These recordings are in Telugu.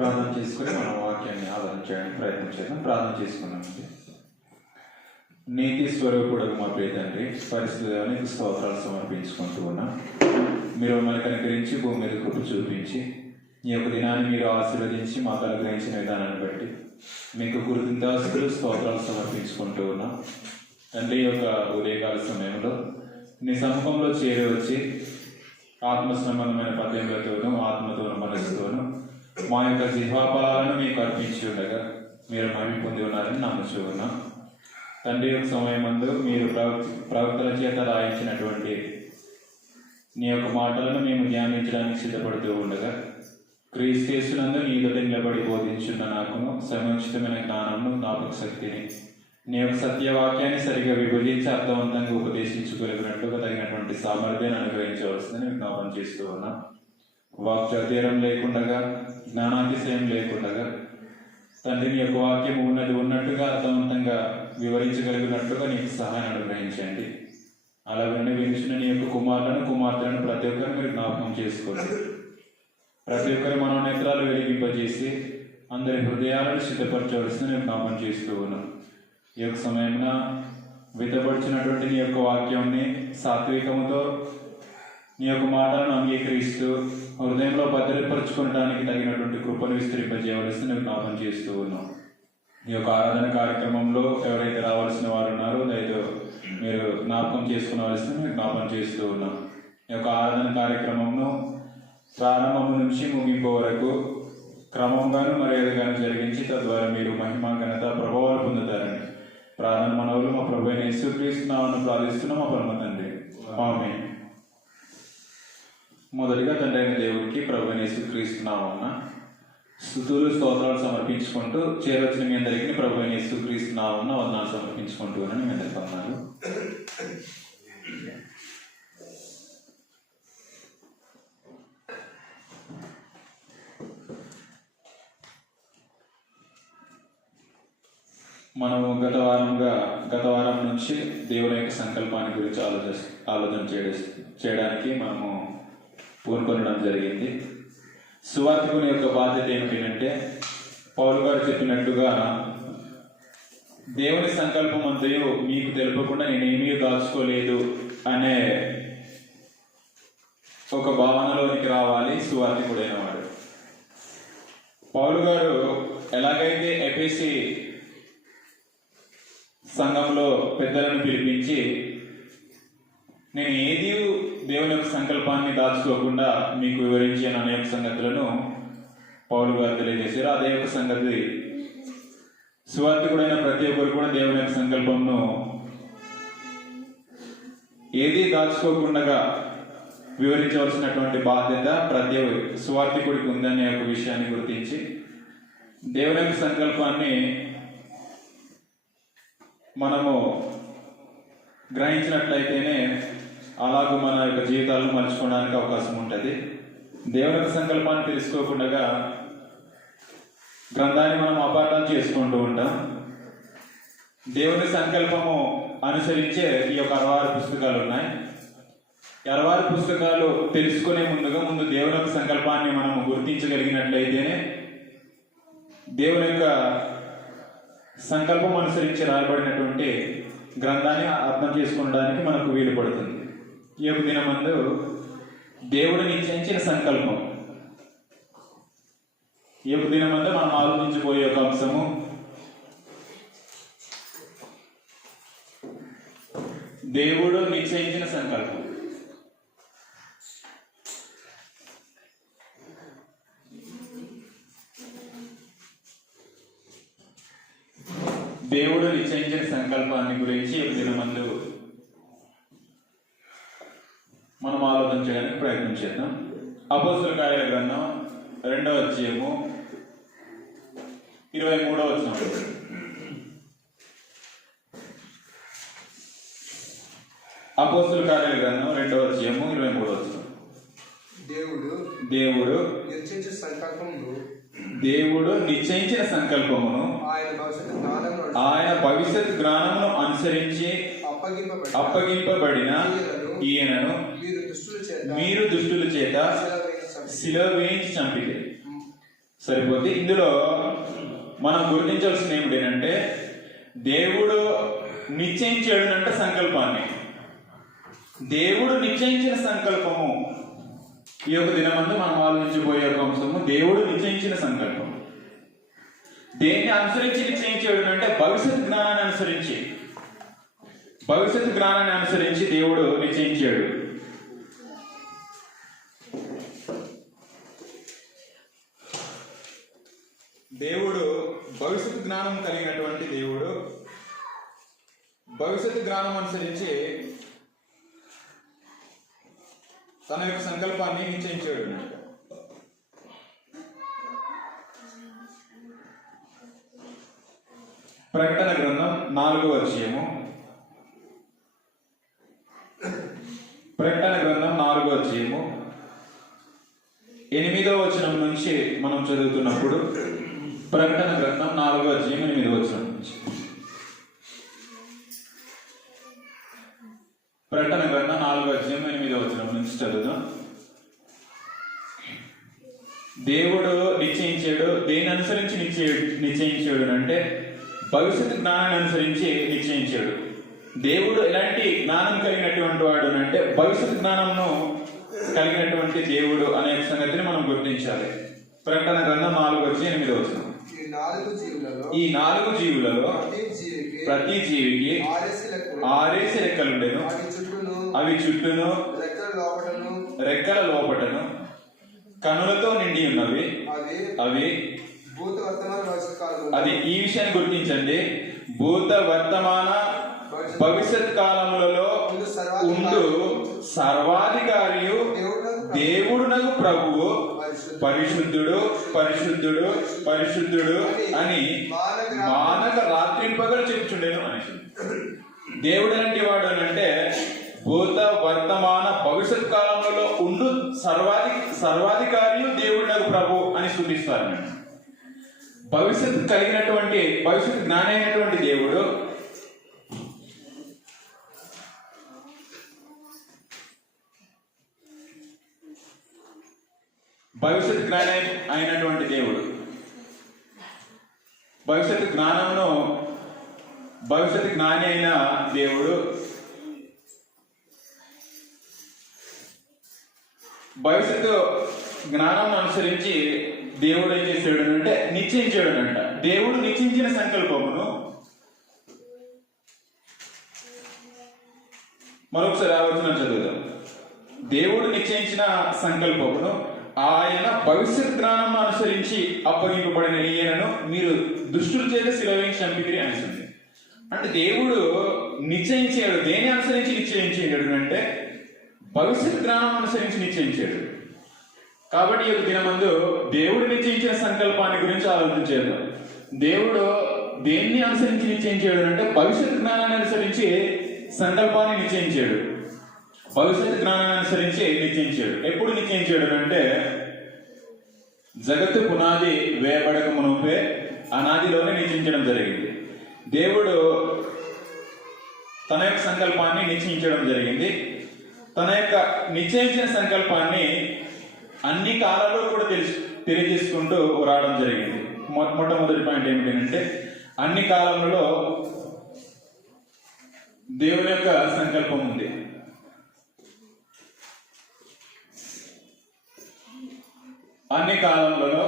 ప్రార్థన చేసుకుని మనం వాక్యాన్ని ఆధారం చేయడానికి ప్రయత్నం చేద్దాం. ప్రార్థన చేసుకున్నామండి. నీతి స్వరూపుడు మా ప్రియ తండ్రి, పరిస్థితులకు స్తోత్రాలు సమర్పించుకుంటూ ఉన్నాం. మీరు మమ్మల్ని కనుకరించి భూమి మీద కృప చూపించి ఈ యొక్క దినాన్ని మీరు ఆశీర్వదించి మాకు అనుగ్రహించిన విధానాన్ని బట్టి మీకు కృతజ్ఞతాస్తులు స్తోత్రాలు సమర్పించుకుంటూ ఉన్నాం. తండ్రి, యొక్క ఉదయకాల సమయంలో నీ సముఖంలో చేరి వచ్చి ఆత్మ సంబంధమైన పద్యములతోనూ ఆత్మతోనూ మనసుతోనూ మా యొక్క జిహ్వాపాలను మీకు అర్పించి ఉండగా మీరు మహిమ పొంది ఉన్నారని నమ్ముచూ ఉన్నాం. తండ్రి, యొక్క సమయం ముందు మీరు ప్రవక్తల చేత రాయించినటువంటి నీ యొక్క మాటలను మేము ధ్యానించడానికి సిద్ధపడుతూ ఉండగా క్రీస్తునందు నీ ఎదుట నిలబడి బోధించున్న నాకును సముచితమైన జ్ఞానమును, జ్ఞాపక శక్తిని, నీ యొక్క సత్యవాక్యాన్ని సరిగ్గా విభజించి అర్థవంతంగా ఉపదేశించగలిగినట్లుగా తగినటువంటి సామర్థ్యాన్ని అనుగ్రహించవలసిందని విజ్ఞాపన చేస్తూ ఉన్నాం. వాక్చాతుర్యం లేకుండగా, జ్ఞానాతిశయం లేకుండగా తండ్రి నీ యొక్క వాక్యం ఉన్నట్టుగా అర్థవంతంగా వివరించగలిగినట్లుగా నీకు సహాయం అనుగ్రహించండి. అలాగనే వినిచిన నీ యొక్క కుమార్తెలను ప్రతి ఒక్కరు మీరు జ్ఞాపకం చేసుకోండి. ప్రతి ఒక్కరి మనోనేత్రాలు వెలిగింపజేసి అందరి హృదయాలను సిద్ధపరచవలసిందని జ్ఞాపకం చేస్తూ ఉన్నాం. ఈ యొక్క సమయంలో విధపరిచినటువంటి నీ యొక్క వాక్యాన్ని సాత్వికముతో నీ యొక్క మాటలను అంగీకరిస్తూ హృదయంలో భద్రపరచుకోవడానికి తగినటువంటి కృపను విస్తరింపజేయవలసిన జ్ఞాపకం చేస్తూ ఉన్నాం. ఈ యొక్క ఆరాధన కార్యక్రమంలో ఎవరైతే రావాల్సిన వారు ఉన్నారో దయతో మీరు జ్ఞాపకం చేసుకునవలసిన జ్ఞాపకం చేస్తూ ఉన్నాం. ఈ యొక్క ఆరాధన కార్యక్రమంలో ప్రారంభం నుంచి ముగింపు వరకు క్రమంగాను మర్యాదగాను జరిగించి తద్వారా మీరు మహిమ, ఘనత, ప్రభావాలు పొందుతారని ప్రార్థన మనవులు మా ప్రభువైన యేసుక్రీస్తు నామమున ప్రార్థిస్తున్నాం మా పరమ తండ్రి. ఆమేన్. మొదటిగా తండ్రి అయిన దేవుడికి ప్రభువైన యేసుక్రీస్తు నామమున స్తుతులు స్తోత్రాలు సమర్పించుకుంటూ చేరొచ్చిన మీ అందరికీ ప్రభువైన యేసుక్రీస్తు నామమున వందనాలు సమర్పించుకుంటూ అని మీ అందరికీ అన్నారు. మనము గత వారం నుంచి దేవుని యొక్క సంకల్పాన్ని గురించి ఆలోచన చేయడానికి మనము పూనుకొనడం జరిగింది. సువార్తికుని యొక్క బాధ్యత ఏమిటంటే పౌలు గారు చెప్పినట్టుగా దేవుని సంకల్పం అంతయు మీకు తెలుపకుండా నేనేమీ దాచుకోలేదు అనే ఒక భావనలోనికి రావాలి సువార్తికుడైన వాడు. పౌలు గారు ఎలాగైతే ఎఫెసీ సంఘంలో పెద్దలను పిలిపించి నేను ఏది దేవుని యొక్క సంకల్పాన్ని దాచుకోకుండా మీకు వివరించిన అనేక సంగతులను పౌలు గారు తెలియజేశారు. అదే యొక్క సంగతి సువార్తికుడైన ప్రతి ఒక్కరు కూడా దేవుని యొక్క సంకల్పంను ఏది దాచుకోకుండా వివరించవలసినటువంటి బాధ్యత ప్రతి సువార్తికుడికి ఉందనే ఒక విషయాన్ని గుర్తించి దేవుని యొక్క సంకల్పాన్ని మనము గ్రహించినట్లయితేనే అలాగూ మన యొక్క జీవితాలను మర్చిపోవడానికి అవకాశం ఉంటుంది. దేవుని యొక్క సంకల్పాన్ని తెలుసుకోకుండా గ్రంథాన్ని మనం అపార్థం చేసుకుంటూ ఉంటాం. దేవుని సంకల్పము అనుసరించే ఈ యొక్క 66 పుస్తకాలు ఉన్నాయి. 66 పుస్తకాలు తెలుసుకునే ముందు దేవుని యొక్క సంకల్పాన్ని మనము గుర్తించగలిగినట్లయితేనే దేవుని యొక్క సంకల్పం అనుసరించి రాయబడినటువంటి గ్రంథాన్ని అర్థం చేసుకోవడానికి మనకు వీలు పడుతుంది. ఈ యొక్క దినమందు దేవుడు నిశ్చయించిన సంకల్పం, ఈ యొక్క దినమందు మనం ఆలోచించిపోయే ఒక అంశము దేవుడు నిశ్చయించిన సంకల్పం. దేవుడు నిశ్చయించిన సంకల్పాన్ని గురించి ఈ దినమందు మనం ఆలోచన చేయడానికి ప్రయత్నం చేద్దాం. అపోస్తలుల కార్యాల గ్రంథం 2వ అధ్యాయము 23వ వచనం. అపోస్తలుల కార్యాల గ్రంథం 2వ అధ్యాయము 23వ వచనం. దేవుడు నిశ్చయించిన సంకల్పమును ఆయన భవిష్యత్ జ్ఞానమును అనుసరించి అప్పగింపబడిన ఈయనను మీరు దుష్టుల చేత శిలువ వేయించి చంపితే. సరిపోతే ఇందులో మనం గుర్తించాల్సింది ఏమిటంటే దేవుడు నిశ్చయించాడు సంకల్పాన్ని. దేవుడు నిశ్చయించిన సంకల్పము ఈ యొక్క దినమందు మనం ఆలోచించబోయే ఒక అంశము దేవుడు నిశ్చయించిన సంకల్పం. దేన్ని అనుసరించి నిశ్చయించాడు అంటే భవిష్యత్ జ్ఞానాన్ని అనుసరించి దేవుడు నిశ్చయించాడు. దేవుడు భవిష్యత్ జ్ఞానం కలిగినటువంటి దేవుడు. భవిష్యత్ జ్ఞానం అనుసరించి తన యొక్క సంకల్పాన్ని నిశ్చయించాడు. ప్రకటన గ్రంథం 4వ అధ్యాయము. ప్రకటన గ్రంథం 4వ అధ్యాయము 8వ వచనం నుంచి మనం చదువుతున్నప్పుడు, ప్రకటన గ్రంథం 4వ అధ్యాయం 8వ వచనం నుంచి, ప్రకటన గ్రంథం 4వ అధ్యాయం 8వ వచనం నుంచి చదువుదాం. దేవుడు నిశ్చయించాడు. దేని అనుసరించి నిశ్చయించాడు అంటే భవిష్యత్ జ్ఞానాన్ని అనుసరించి నిశ్చయించాడు. దేవుడు ఎలాంటి జ్ఞానం కలిగినటువంటి వాడు అంటే భవిష్యత్ జ్ఞానంను కలిగినటువంటి దేవుడు అనే సంగతిని మనం గుర్తించాలి. ప్రకటన గ్రంథం 4వ అధ్యాయం 8వ వచనం. ఈ 4 జీవులలో ప్రతి జీవికి 6 రెక్కలుండెను. అవి చుట్టూను రెక్కల లోపటను కనులతో నిండి ఉన్నవి. అవి అది ఈ విషయాన్ని గుర్తించండి. భూత వర్తమాన భవిష్యత్ కాలములలో ఉండు సర్వాధికారియు దేవుడునగు ప్రభువు పరిశుద్ధుడు పరిశుద్ధుడు పరిశుద్ధుడు అని మానక రాత్రింపగలు చెప్పుచుండెను అని. దేవుడు ఎలాంటి వాడు అంటే భూత వర్తమాన భవిష్యత్ కాలంలో ఉండు సర్వాధికారియు దేవుడునగు ప్రభు అని స్తుతిస్తారు. భవిష్యత్ కలిగినటువంటి భవిష్యత్ జ్ఞానైనటువంటి దేవుడు భవిష్యత్ జ్ఞానం అయినటువంటి దేవుడు భవిష్యత్ జ్ఞాని అయిన దేవుడు భవిష్యత్తు జ్ఞానం అనుసరించి దేవుడు ఏం చేశాడు అంటే నిశ్చయించాడు. దేవుడు నిశ్చయించిన సంకల్పమును మరొకసారి ఆలోచన చదువుదాం. దేవుడు నిశ్చయించిన సంకల్పమును ఆయన భవిష్యత్ జ్ఞానం అనుసరించి అప్పగింపబడిన ఈయనను మీరు దుష్టుల చేత శిలవేసి చంపితిరి అనిసింది. అంటే దేవుడు నిశ్చయించాడు. దేని అనుసరించి నిశ్చయించాడు అంటే భవిష్యత్ జ్ఞానం అనుసరించి నిశ్చయించాడు. కాబట్టి ఈ దినమందు దేవుడు నిశ్చయించిన సంకల్పాన్ని గురించి ఆలోచించేద్దాం. దేవుడు దేన్ని అనుసరించి నిశ్చయించాడు అంటే భవిష్యత్ జ్ఞానాన్ని అనుసరించి సంకల్పాన్ని నిశ్చయించాడు. భవిష్యత్ జ్ఞానాన్ని అనుసరించి నిశ్చయించాడు. ఎప్పుడు నిశ్చయించాడు అంటే జగత్తు పునాది వేయబడక మునుపే అనాదిలోనే నిశ్చయించడం జరిగింది. దేవుడు తన యొక్క సంకల్పాన్ని నిశ్చయించడం జరిగింది. తన యొక్క నిశ్చయించిన సంకల్పాన్ని అన్ని కాలాల్లో కూడా తెలియజేసుకుంటూ రావడం జరిగింది. మొట్టమొదటి పాయింట్ ఏమిటంటే అన్ని కాలంలో దేవుని యొక్క సంకల్పం ఉంది. అన్ని కాలంలో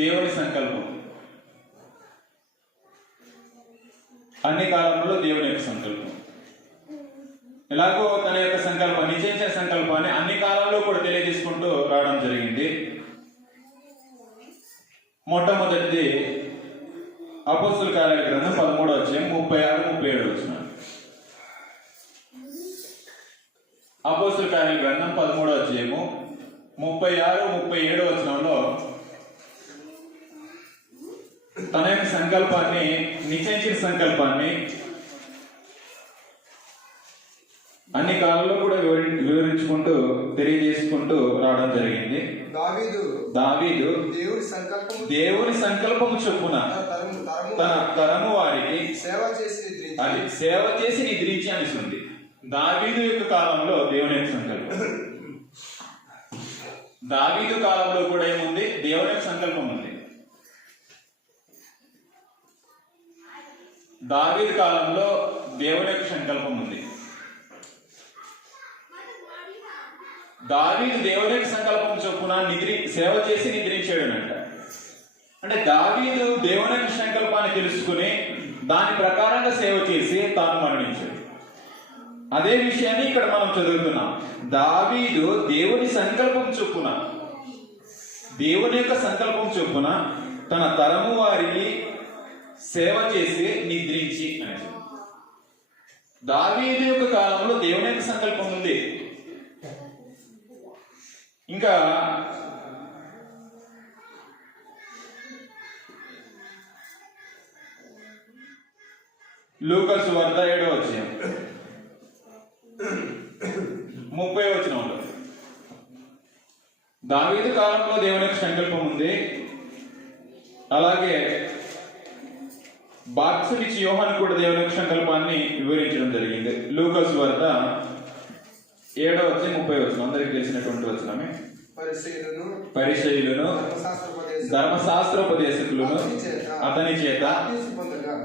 దేవుని సంకల్పం, అన్ని కాలంలో దేవుని యొక్క సంకల్పం. ఎలాగో తన యొక్క సంకల్పం నిశ్చయించిన సంకల్పాన్ని అన్ని కాలంలో కూడా తెలియజేసుకుంటూ రావడం జరిగింది. మొట్టమొదటిది అపోస్తుల కార్యాల గ్రంథం 13వ అధ్యాయం 36-37 వచనాలు. అపోస్తుల కార్యాల గ్రంథం 13వ అధ్యాయము 36-37 వచనంలో తన యొక్క సంకల్పాన్ని నిశ్చయించిన సంకల్పాన్ని అన్ని కాలంలో కూడా వివరించుకుంటూ తెలియజేసుకుంటూ రావడం జరిగింది. దావీదు దేవుని సంకల్పము చొప్పున తన తరము వారికి సేవ చేసి నిద్రించి అనిస్తుంది. దావీదు యొక్క కాలంలో దేవుని యొక్క సంకల్పం. దావీదు కాలంలో కూడా ఏముంది? దేవుని యొక్క సంకల్పం ఉంది. దావీదు కాలంలో దేవుని యొక్క సంకల్పం ఉంది. దావీదు దేవుని యొక్క సంకల్పం చొప్పున సేవ చేసి నిద్రించాడనంట. అంటే దావీదు దేవుని యొక్క సంకల్పాన్ని తెలుసుకుని దాని ప్రకారంగా సేవ చేసి తాను మరణించాడు. అదే విషయాన్ని ఇక్కడ మనం చదువుతున్నాం. దావీదు దేవుని సంకల్పం చొప్పున, దేవుని యొక్క సంకల్పం చొప్పున తన తరము వారికి సేవ చేసి నిద్రించి అని. దావీదు యొక్క కాలంలో దేవుని యొక్క సంకల్పం ఉంది. ఇంకా లూకా సువార్త 7వ అధ్యాయం 30వ వచనంలో దావీదు కాలంలో దేవుని యొక్క సంకల్పం ఉంది. అలాగే బాప్తిస్మమిచ్చి యోహాను కూడా దేవుని యొక్క సంకల్పాన్ని వివరించడం జరిగింది. లూకా సువార్త 7వ అధ్యాయం 30వ వచనం అందరికి తెలిసినటువంటి వచనమే. పరిసయ్యులను ధర్మశాస్త్రోపదేశకులను అతని చేత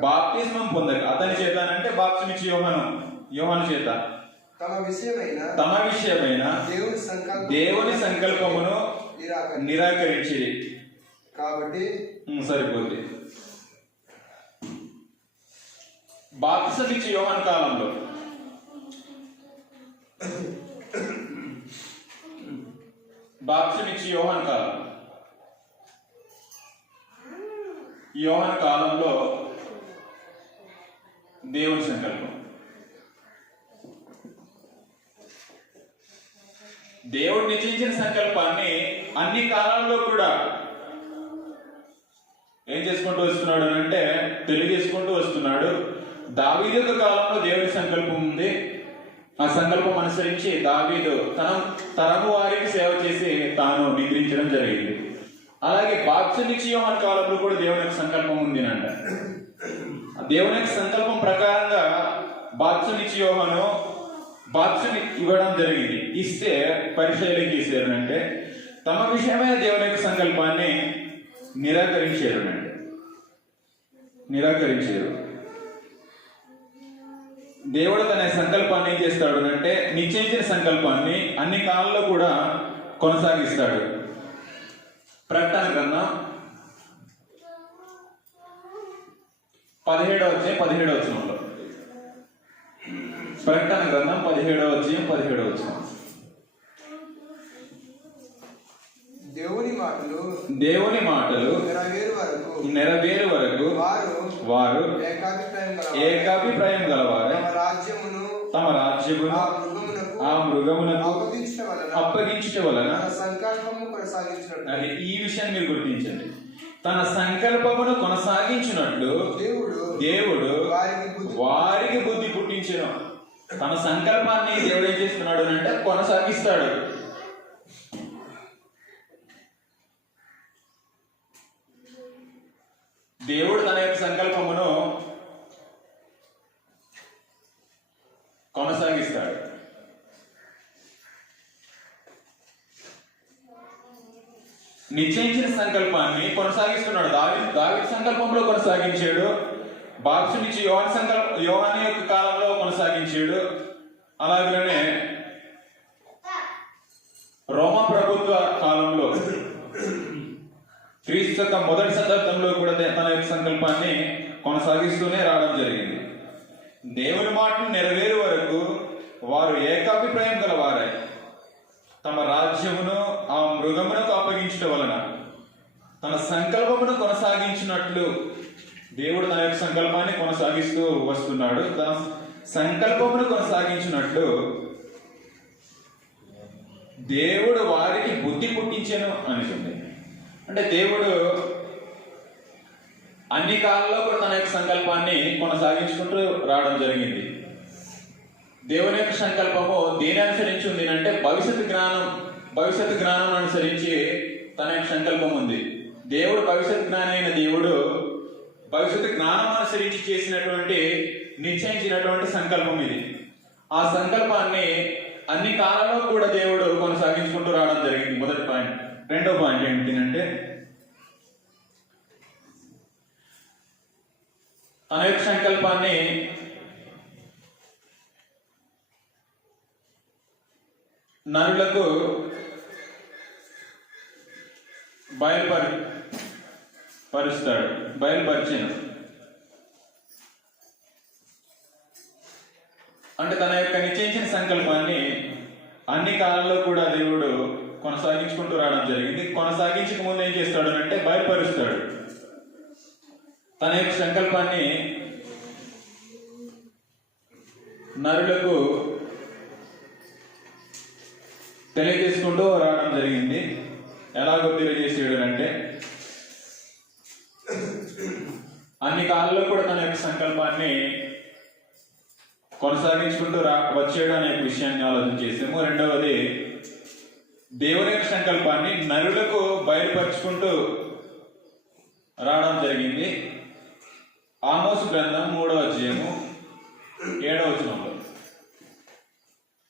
బాప్తిస్మం పొందక, అతని చేత అంటే బాప్తిస్మమిచ్చి యోహాను చేత తమ విషయమైన దేవుని సంకల్పమును నిరాకరించిరి. కాబట్టి సరిపోతుంది. బాప్తిస్మమిచ్చి యోహాను కాలంలో యోహాను కాలంలో దేవుని సంకల్పం, దేవుడు నిశ్చయించిన సంకల్పాన్ని అన్ని కాలాల్లో కూడా ఏం చేసుకుంటూ వస్తున్నాడు అంటే తెలియజేసుకుంటూ వస్తున్నాడు. దావీదు యొక్క కాలంలో దేవుని సంకల్పం ఉంది. ఆ సంకల్పం అనుసరించి దావీదు తరము వారికి సేవ చేసి తాను నిద్రించడం జరిగింది. అలాగే బాప్తిస్మమిచ్చి యోహాను కాలంలో కూడా దేవుని యొక్క సంకల్పం ఉంది అంట. దేవుని యొక్క సంకల్పం ప్రకారంగా బాప్తిస్మమిచ్చి యోహాను బాప్తిస్మం ఇవ్వడం జరిగింది. ఇస్తే పరిచర్యలు ఏం చేశారనంటే తమ విషయమైన దేవుని యొక్క సంకల్పాన్ని నిరాకరించారు. దేవుడు తన సంకల్పాన్ని ఏం చేస్తాడు అంటే నిశ్చయించిన సంకల్పాన్ని అన్ని కాలంలో కూడా కొనసాగిస్తాడు. ప్రకటన గ్రంథం 17వ అధ్యాయం 17వ వచనంలో, ప్రకటన గ్రంథం 17వ అధ్యాయం 17వ వచనం. దేవుని మాటలు నెరవేరు వరకు వారు ఏకాభిప్రాయం గలవారు తమ రాజ్యమును ఆ మృగమునకు అప్పగించుట వలన. అది ఈ విషయాన్ని మీరు గుర్తించండి. తన సంకల్పమును కొనసాగించినట్లు దేవుడు వారికి బుద్ధి పుట్టించెను. తన సంకల్పాన్ని దేవుడు ఏం చేస్తున్నాడు అంటే కొనసాగిస్తాడు. దేవుడు తన యొక్క సంకల్పమును కొనసాగిస్తాడు. నిశ్చయించిన సంకల్పాన్ని కొనసాగిస్తున్నాడు. దావీదు సంకల్పంలో కొనసాగించాడు. బాప్తిస్మమిచ్చి యోహాను యొక్క కాలంలో కొనసాగించాడు. అలాగనే రోమా ప్రభుత్వ కాలంలో క్రీస్తు శకం మొదటి శతాబ్దంలో కూడా తన యొక్క సంకల్పాన్ని కొనసాగిస్తూనే రావడం జరిగింది. దేవుని మాటను నెరవేరు వరకు వారు ఏకాభిప్రాయం గలవారై తమ రాజ్యమును ఆ మృగమునకు అప్పగించడం వలన తన సంకల్పమును కొనసాగించినట్లు దేవుడు తన యొక్క సంకల్పాన్ని కొనసాగిస్తూ వస్తున్నాడు. తన సంకల్పమును కొనసాగించినట్లు దేవుడు వారికి బుద్ధి పుట్టించెను అనుకుంది. అంటే దేవుడు అన్ని కాలంలో కూడా తన యొక్క సంకల్పాన్ని కొనసాగించుకుంటూ రావడం జరిగింది. దేవుని యొక్క సంకల్పము దేని అనుసరించి ఉంది అంటే భవిష్యత్తు జ్ఞానం అనుసరించి తన యొక్క సంకల్పం ఉంది. దేవుడు భవిష్యత్తు జ్ఞానం అయిన దేవుడు భవిష్యత్తు జ్ఞానం అనుసరించి చేసినటువంటి నిశ్చయించినటువంటి సంకల్పం ఇది. ఆ సంకల్పాన్ని అన్ని కాలంలో కూడా దేవుడు కొనసాగించుకుంటూ రావడం జరిగింది. మొదటి పాయింట్. రెండో పాయింట్ ఏంటంటే తన యొక్క సంకల్పాన్ని నరులకు బయలుపరిచాను. అంటే తన యొక్క నిశ్చయించిన సంకల్పాన్ని అన్ని కాలాల్లో కూడా దేవుడు కొనసాగించుకుంటూ రావడం జరిగింది. కొనసాగించక ముందు ఏం చేస్తాడు అంటే బయలుపరుస్తాడు. తన యొక్క సంకల్పాన్ని నరులకు తెలియజేసుకుంటూ రావడం జరిగింది. ఎలాగో తెలియజేసాడు అంటే అన్ని కాలాల్లో కూడా తన యొక్క సంకల్పాన్ని కొనసాగించుకుంటూ వచ్చాడు అనే విషయాన్ని ఆలోచన చేసాము. రెండవది, దేవుని యొక్క సంకల్పాన్ని నరులకు బయలుపరుచుకుంటూ రావడం జరిగింది. ఆమోసు గ్రంథం 3వ అధ్యాయము 7వ వచనంలో,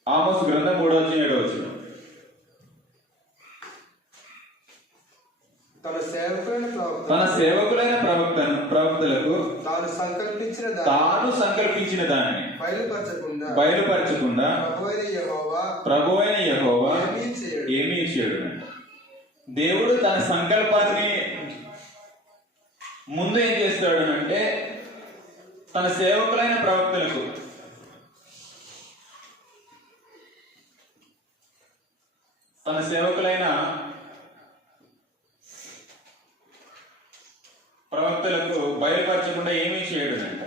ఆమోసు గ్రంథం 3వ అధ్యాయం 7వ వచనం, తన సేవకులైన ప్రవక్తలకు తాను సంకల్పించిన దానిని బయలుపరచకుండా ప్రభువైన యెహోవా ఏమీ చేయడు. దేవుడు తన సంకల్పాన్ని ముందు ఏం చేస్తాడు అంటే తన సేవకులైన ప్రవక్తలకు బయలుపరచకుండా ఏమీ చేయడు అంట.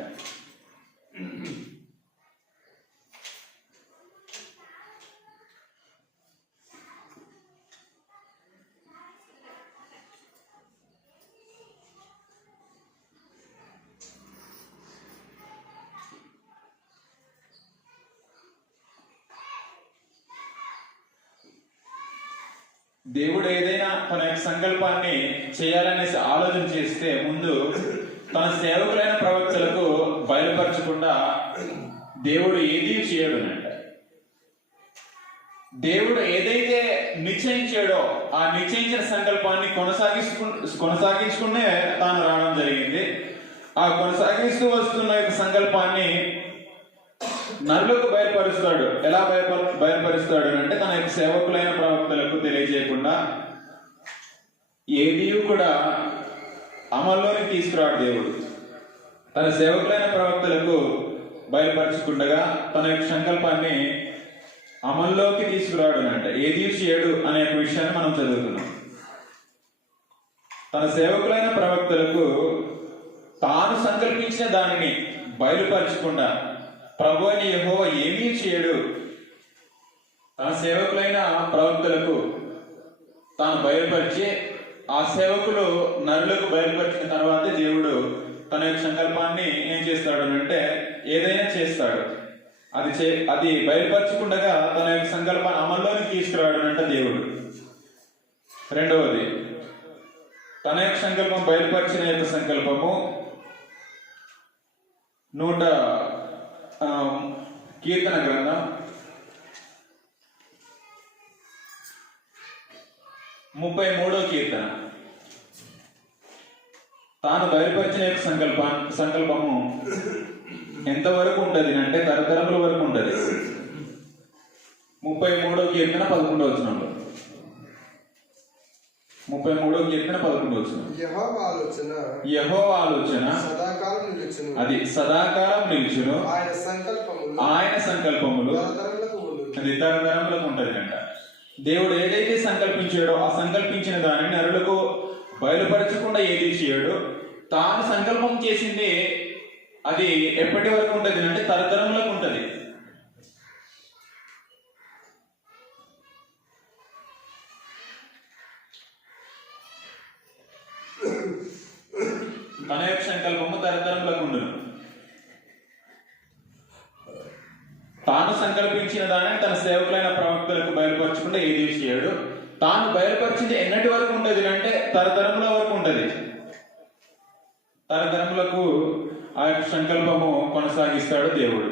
దేవుడు ఏదైనా తన యొక్క సంకల్పాన్ని చేయాలనేసి ఆలోచన చేస్తే ముందు తన సేవకులైన ప్రవక్తలకు బయలుపరచకుండా దేవుడు ఏది చేయడు అంట. దేవుడు ఏదైతే నిశ్చయించాడో ఆ నిశ్చయించిన సంకల్పాన్ని కొనసాగించుకునే తాను రావడం జరిగింది. ఆ కొనసాగిస్తూ వస్తున్న యొక్క సంకల్పాన్ని నరులకు బయలుపరుస్తాడు. ఎలా బయలుపరుస్తాడు అంటే తన యొక్క సేవకులైన ప్రవక్తలకు తెలియజేయకుండా ఏది కూడా అమల్లోనికి తీసుకురాడు. దేవుడు తన సేవకులైన ప్రవక్తలకు బయలుపరచకుండా తన యొక్క సంకల్పాన్ని అమల్లోకి తీసుకురాడు అంటే ఏది చేయడు అనే విషయాన్ని మనం చదువుతున్నాం. తన సేవకులైన ప్రవక్తలకు తాను సంకల్పించిన దానిని బయలుపరచకుండా ప్రభువైన యెహోవా ఏమీ చేయడు. తన సేవకులైన ప్రవక్తలకు తాను బయలుపరిచి ఆ సేవకులు నరులకు బయలుపరిచిన తర్వాతే దేవుడు తన యొక్క సంకల్పాన్ని ఏం చేస్తాడు అంటే ఏదైనా చేస్తాడు. అది బయలుపరచకుండా తన యొక్క సంకల్పాన్ని అమల్లోనికి తీసుకురావడం అంటే దేవుడు. రెండవది, తన యొక్క సంకల్పం బయలుపరిచిన యొక్క సంకల్పము కీర్తన గ్రంథం 33వ కీర్తన, తాను బయలుపరిచిన యొక్క సంకల్పము ఎంతవరకు ఉంటుంది అంటే తరతరముల వరకు ఉంటుంది. 33వ కీర్తన 11వ వచనంలో, 33వ కీర్తన 11వ వచనం, యెహోవా ఆలోచన అది సదాకాలం నిలుచును, ఆయన సంకల్పములు అది తరతరములకు ఉంటుంది అంట. దేవుడు ఏదైతే సంకల్పించాడో ఆ సంకల్పించిన దానిని నరులకు బయలుపరచకుండా ఏది చేయడు. తాను సంకల్పం చేసింది అది ఎప్పటి వరకు ఉంటుంది అంటే తరతరములకు ఉంటుంది. తన యొక్క సంకల్పము తరతరములకు ఉండును. తాను సంకల్పించిన దానిని తన సేవకులైన ప్రవక్తలకు బయలుపరచకుండా ఏది చేయడు. తాను బయలుపరిచింది ఎన్నటి వరకు ఉంటుంది అంటే తరతరముల వరకు ఉంటుంది. తరతరములకు ఆ యొక్క సంకల్పము కొనసాగిస్తాడు దేవుడు.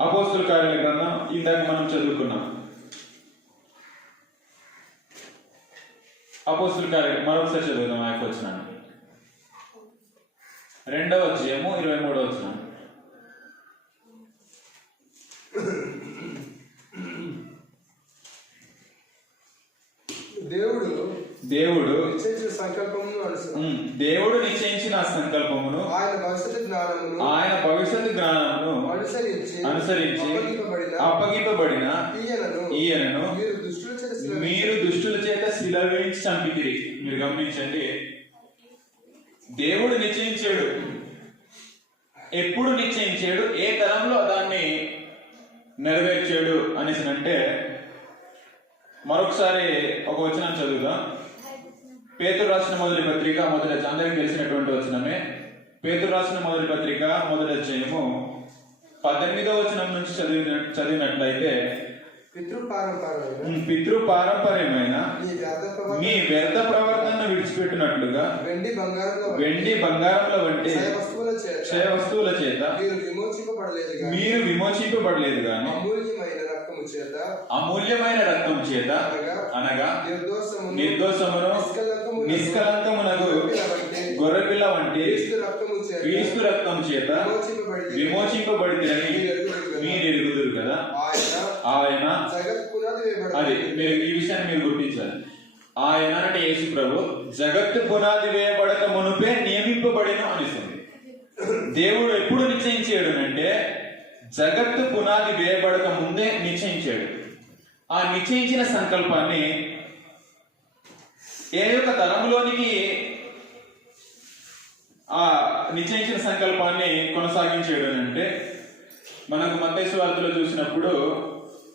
అపోస్తలుల కార్యాల గ్రంథం ఇందాక మనం చదువుకున్నాం. అపోస్తుల కార్యం మరొకసారి చదువుదాం. ఆ యొక్క వచనాన్ని 2వ అధ్యాయము 23వ వచనం. దేవుడు నిశ్చయించిన సంకల్పమును ఆయన భవిష్యత్తు జ్ఞానమును అనుసరించి అప్పగింపబడిన ఈయనను మీరు దుష్టుల చేత శిల వేయించి చంపితిరి. మీరు గమనించండి, దేవుడు నిశ్చయించాడు. ఎప్పుడు నిశ్చయించాడు, ఏ తరంలో దాన్ని నెరవేర్చాడు అనేసి అంటే మరొకసారి ఒక వచనం చదువుదాం. పేతురు రాసిన మొదటి పత్రిక అందరికి తెలిసినటువంటి వచనమే. పేతురు రాసిన మొదటి పత్రిక మొదటి అధ్యాయము 18వ వచనం నుంచి చదివినట్లయితే పితృపారంపర్యమైన మీ వ్యర్థ ప్రవర్తనను విడిచిపెట్టినట్లుగా వెండి బంగారముల వంటి క్షయ వస్తువుల చేత మీరు విమోచింపబడలేదు గాని అమూల్యమైన రక్తము చేత అనగా నిర్దోషమును నిష్కలంకమునగు గొర్రెపిల్ల వంటి క్రీస్తు రక్తం చేత విమోచింపబడితేనని మీరు ఎరుగుదురు కదా. ఆయన అది మీరు ఈ విషయాన్ని మీరు గుర్తించాలి. ఆయన అంటే యేసు ప్రభు జగత్తు పునాది వేయబడక మునుపే నియమింపబడిన అనిస్తుంది. దేవుడు ఎప్పుడు నిశ్చయించాడు అంటే జగత్తు పునాది వేయబడక ముందే నిశ్చయించాడు. ఆ నిశ్చయించిన సంకల్పాన్ని ఏ యొక్క తరంలోనికి ఆ నిశ్చయించిన సంకల్పాన్ని కొనసాగించాడు అంటే మనకు మత్తయి సువార్తలో చూసినప్పుడు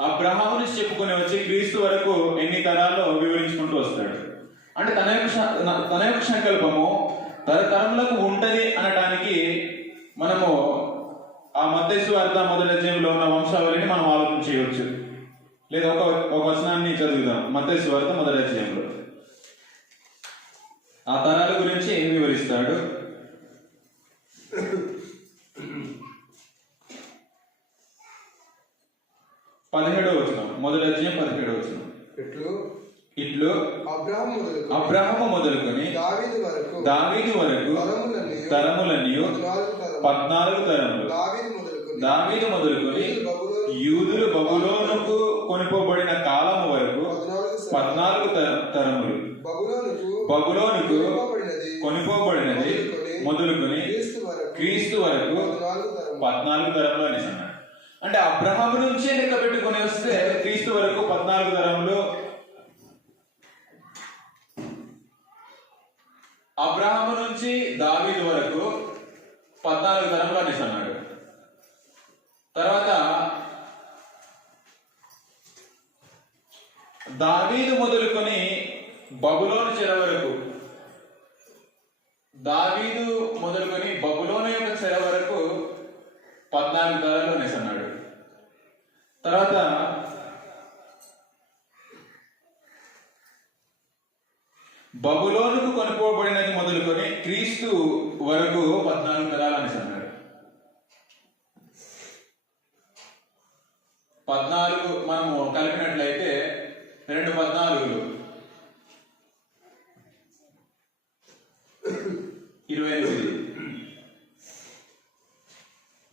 అబ్రహాము నుంచి చెప్పుకుని వచ్చి క్రీస్తు వరకు ఎన్ని తరాల్లో వివరించుకుంటూ వస్తాడు. అంటే తన యొక్క సంకల్పము తరతరములకు ఉంటది అనడానికి మనము ఆ మత్తయి సువార్త మొదటి అధ్యాయంలో ఉన్న వంశావళిని మనం ఆలోచన చేయవచ్చు. లేదా ఒక వచనాన్ని చదువుదాం. మత్తయి సువార్త మొదటి అధ్యాయంలో ఆ తరాల గురించి వివరిస్తాడు. 17వ వచనం, మొదటి అధ్యాయం 17వ వచనం. ఇట్లు అబ్రాహాము మొదలుకొని దావీదు వరకు తరములన్నీ 14 తరములు. దావీదు మొదలుకొని యూదులు బబులోనుకు కొనుకోబడిన కాలము వరకు 14 తరములు. బబులోనుకు కొనుకోబడినది మొదలుకొని క్రీస్తు వరకు 14 తరములు అని అన్నాడు. అంటే అబ్రహాము నుంచే లెక్క పెట్టుకుని వస్తే క్రీస్తు వరకు 14 తరములు. అబ్రహాము నుంచి దావీదు వరకు 14 తరములు అనేసి అన్నాడు. తర్వాత దావీదు మొదలుకొని బబులోను చెర వరకు, దావీదు మొదలుకొని బబులోను యొక్క చెర వరకు 14 తరాలు అనేసి అన్నాడు. తర్వాత బబులోనుకు కొనుక్కోబడినది మొదలుకొని క్రీస్తు వరకు 14 తరాలు అనేసి అన్నాడు. 14 మనము కలిపినట్లయితే 2 14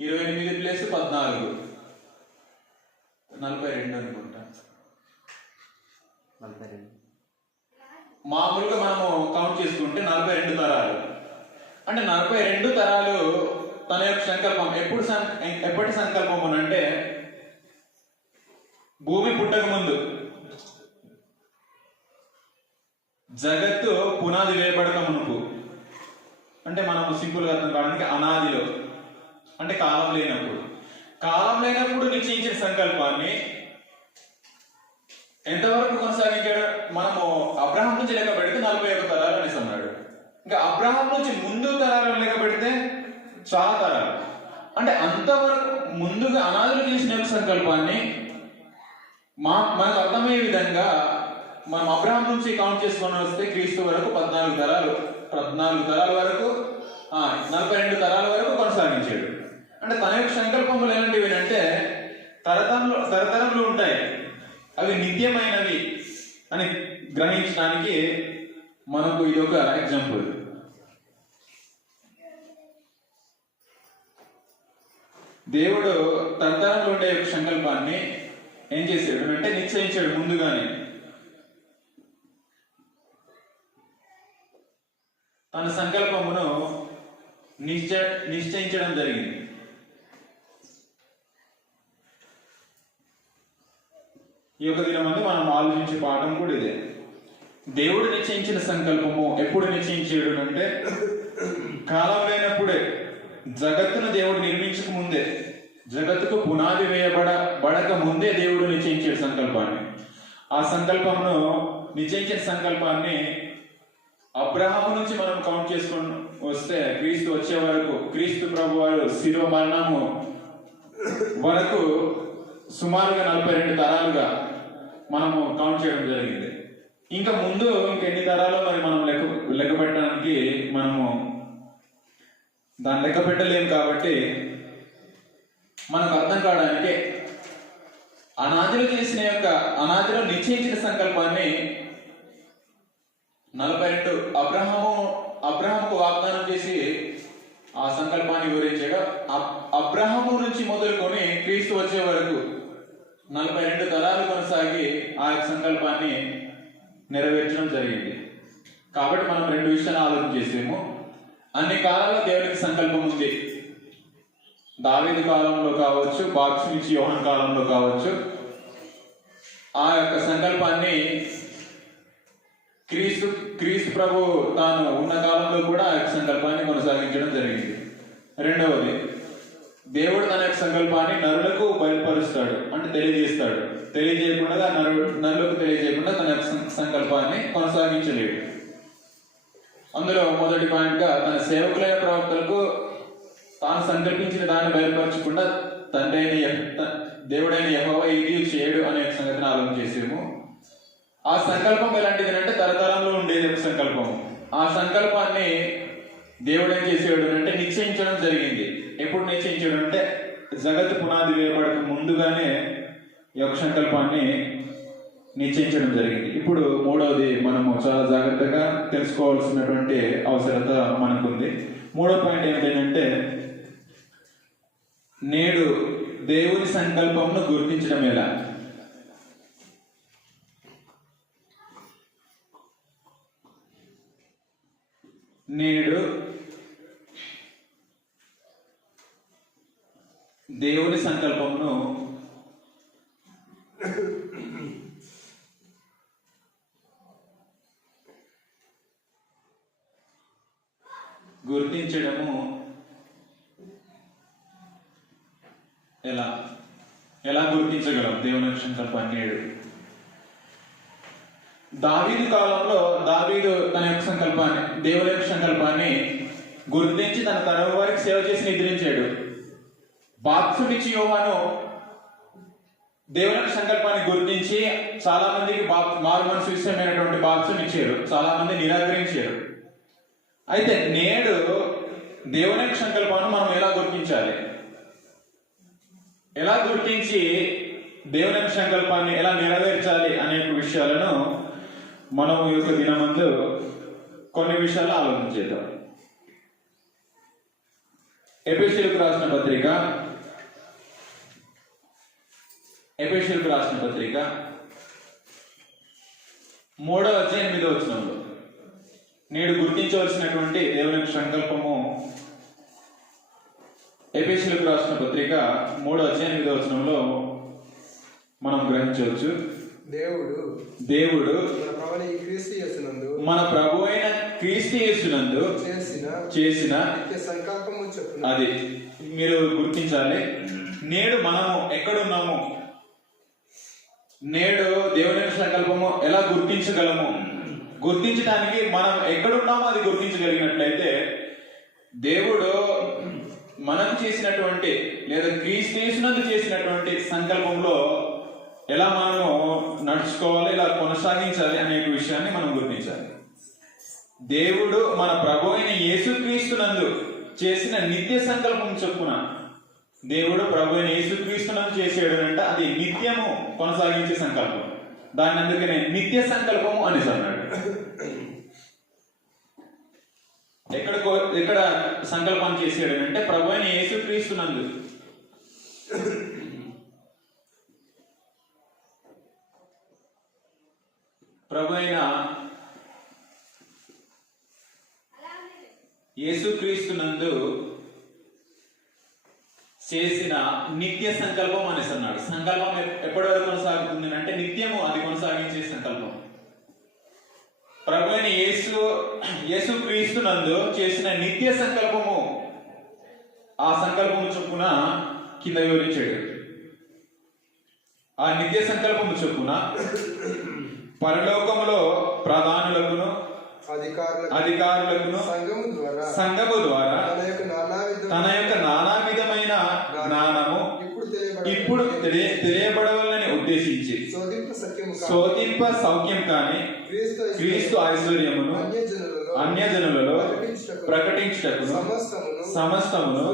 28 ప్లస్ 14 42 అనుకుంటా. 42 మామూలుగా మనము కౌంట్ చేసుకుంటే 42 తరాలు. అంటే 42 తరాలు తన యొక్క సంకల్పం ఎప్పటి సంకల్పం అంటే భూమి పుట్టక ముందు, జగత్తు పునాది వేయబడక మునుపు, అంటే మనము సింపుల్గా అర్థం కావడానికి అనాదిలో, అంటే కాలం లేనప్పుడు నిశ్చయించిన సంకల్పాన్ని ఎంతవరకు కొనసాగించాడు? మనము అబ్రహాం నుంచి లెక్క పెడితే 41 తరాలు అనేసి అన్నాడు. ఇంకా అబ్రహాం నుంచి ముందు తరాలు లెక్క పెడితే చాలా తరాలు. అంటే అంతవరకు ముందుగా అనాదులు చేసిన సంకల్పాన్ని మనకు అర్థమయ్యే విధంగా మనం అబ్రహాం నుంచి కౌంట్ చేసుకొని వస్తే క్రీస్తు వరకు 14 తరాలు వరకు 42 తరాల వరకు కొనసాగించాడు. అంటే తన యొక్క సంకల్పములు ఎలాంటివి అంటే తరతరములు ఉంటాయి, అవి నిత్యమైనవి అని గ్రహించడానికి మనకు ఇది ఒక ఎగ్జాంపుల్. దేవుడు తరతరంలో ఉండే ఒక సంకల్పాన్ని ఏం చేశాడు అంటే నిశ్చయించాడు ముందుగానే. తన సంకల్పమును నిశ్చయించడం జరిగింది. ఈ యొక్క దినమందు మనం ఆలోచించే పాఠం కూడా ఇదే. దేవుడు నిశ్చయించిన సంకల్పము ఎప్పుడు నిశ్చయించాడు అంటే కాలం లేనప్పుడే, జగత్తును దేవుడు నిర్మించక ముందే, జగత్తుకు పునాది వేయబడక ముందే దేవుడు నిశ్చయించాడు సంకల్పాన్ని. ఆ సంకల్పమును నిశ్చయించిన సంకల్పాన్ని అబ్రహాము నుంచి మనం కౌంట్ చేసుకొని వస్తే క్రీస్తు వచ్చే వరకు, క్రీస్తు ప్రభు వారు శిలువ మరణము వరకు సుమారుగా 42 తరాలుగా మనము కౌంట్ చేయడం జరిగింది. ఇంకా ముందు ఇంకెన్ని తరాలు మరి మనం లెక్క పెట్టడానికి మనము దాన్ని లెక్క పెట్టలేము. కాబట్టి మనకు అర్థం కావడానికి అనాదిలో నిశ్చయించిన సంకల్పాన్ని 42 అబ్రహాముకు వాగ్దానం చేసి ఆ సంకల్పాన్ని వివరించాడు. అబ్రహాము నుంచి మొదలుకొని క్రీస్తు వచ్చే వరకు 42 తరాలు కొనసాగి ఆ యొక్క సంకల్పాన్ని నెరవేర్చడం జరిగింది. కాబట్టి మనం 2 విషయాలు ఆలోచన చేసాము. అన్ని కాలాల్లో దేవునికి సంకల్పం ఉంది. దావీదు కాలంలో కావచ్చు, బాప్తిస్మిచ్చి యోహాను కాలంలో కావచ్చు, ఆ యొక్క సంకల్పాన్ని క్రీస్తు ప్రభు తాను ఉన్న కాలంలో కూడా ఆ యొక్క సంకల్పాన్ని కొనసాగించడం జరిగింది. రెండవది, దేవుడు తన యొక్క సంకల్పాన్ని నరులకు బయలుపరుస్తాడు, అంటే తెలియజేస్తాడు. నరులకు తెలియజేయకుండా తన యొక్క సంకల్పాన్ని కొనసాగించలేడు. అందులో మొదటి పాయింట్ గా తన సేవకులైన ప్రవక్తలకు తాను సంకల్పించిన దాన్ని బయలుపరచకుండా దేవుడైన యెహోవా ఇది చేయడు అనే సంగతిని ఆలోచన చేసాము. ఆ సంకల్పం ఎలాంటిది అంటే తరతరంలో ఉండేది ఒక సంకల్పం. ఆ సంకల్పాన్ని దేవుడు ఏం చేసాడు అంటే నిశ్చయించడం జరిగింది. ఎప్పుడు నిశ్చయించాడు అంటే జగత్తు పునాది వేయబడక ముందుగానే ఈ యొక్క సంకల్పాన్ని నిశ్చయించడం జరిగింది. ఇప్పుడు మూడవది మనము చాలా జాగ్రత్తగా తెలుసుకోవాల్సినటువంటి అవసరత మనకుంది. మూడో పాయింట్ ఏంటంటే నేడు దేవుని సంకల్పంను గుర్తించడం ఎలా. నేడు దేవుని సంకల్పంను గుర్తించడము ఎలా గుర్తించగలం దేవుని సంకల్పాన్ని? నేడు దావీదు కాలంలో దావీదు తన యొక్క సంకల్పాన్ని, దేవుని యొక్క సంకల్పాన్ని గుర్తించి తన తరం వారికి సేవ చేసి నిద్రించాడు. బాప్తిస్మిచ్చి యోహాను దేవుని యొక్క సంకల్పాన్ని గుర్తించి చాలా మందికి మారు మనసు విషయమైనటువంటి బాప్తిసం ఇచ్చారు, చాలా మంది నిరాకరించారు. అయితే నేడు దేవుని యొక్క సంకల్పాన్ని మనం ఎలా గుర్తించాలి? ఎలా గుర్తించి దేవుని యొక్క సంకల్పాన్ని ఎలా నెరవేర్చాలి అనే విషయాలను మనం ఈ యొక్క దినమందు కొన్ని విషయాలు ఆలోచన చేద్దాం. ఎఫెసీయులకు రాసిన పత్రిక 3వ అధ్యాయం 8వ వచనంలో నేడు గుర్తించవలసినటువంటి దేవుని యొక్క సంకల్పము. ఎఫెసీయులకు రాసిన పత్రిక 3వ అధ్యాయం 8వ వచనంలో మనం గ్రహించవచ్చు. దేవుడు మన ప్రభు అయిన క్రీస్తు యేసునందు చేసిన అది మీరు గుర్తించాలి. నేడు మనము ఎక్కడున్నాము, నేడు దేవుని సంకల్పము ఎలా గుర్తించగలము? గుర్తించడానికి మనం ఎక్కడున్నామో అది గుర్తించగలిగినట్లయితే దేవుడు మనకు చేసినటువంటి లేదా క్రీస్తు యేసునందు చేసినటువంటి సంకల్పంలో ఎలా మనము నడుచుకోవాలి, ఎలా కొనసాగించాలి అనే విషయాన్ని మనం గుర్తించాలి. దేవుడు మన ప్రభు అయిన యేసుక్రీస్తునందు చేసిన నిత్య సంకల్పం చొప్పున, దేవుడు ప్రభు అయిన యేసుక్రీస్తునందు చేసేయడం అంటే అది నిత్యము కొనసాగించే సంకల్పం. దాన్ని అందుకనే నిత్య సంకల్పము అనేసి అన్నాడు. సంకల్పాన్ని చేసాడు అంటే ప్రభు అయిన యేసుక్రీస్తునందు ప్రభు అయిన యేసుక్రీస్తునందు చేసిన నిత్య సంకల్పం అనేసి అన్నాడు. సంకల్పం ఎప్పటి వరకు కొనసాగుతుంది అంటే నిత్యము అది కొనసాగించే సంకల్పం. ప్రభు అయిన యేసుక్రీస్తునందు చేసిన నిత్య సంకల్పము, ఆ సంకల్పము చొప్పున కింద వివరించాడు. ఆ నిత్య సంకల్పము చొప్పున పరలోకములో ప్రధానులకును అధికారులకును సంఘము ద్వారా తన యొక్క నానా విధమైన జ్ఞానము ఇప్పుడు తెలియబడవాలని ఉద్దేశించి శోధింప సౌఖ్యం కాని క్రీస్తు ఐశ్వర్యమును అన్యజనులలో ప్రకటించుటకును సమస్తమును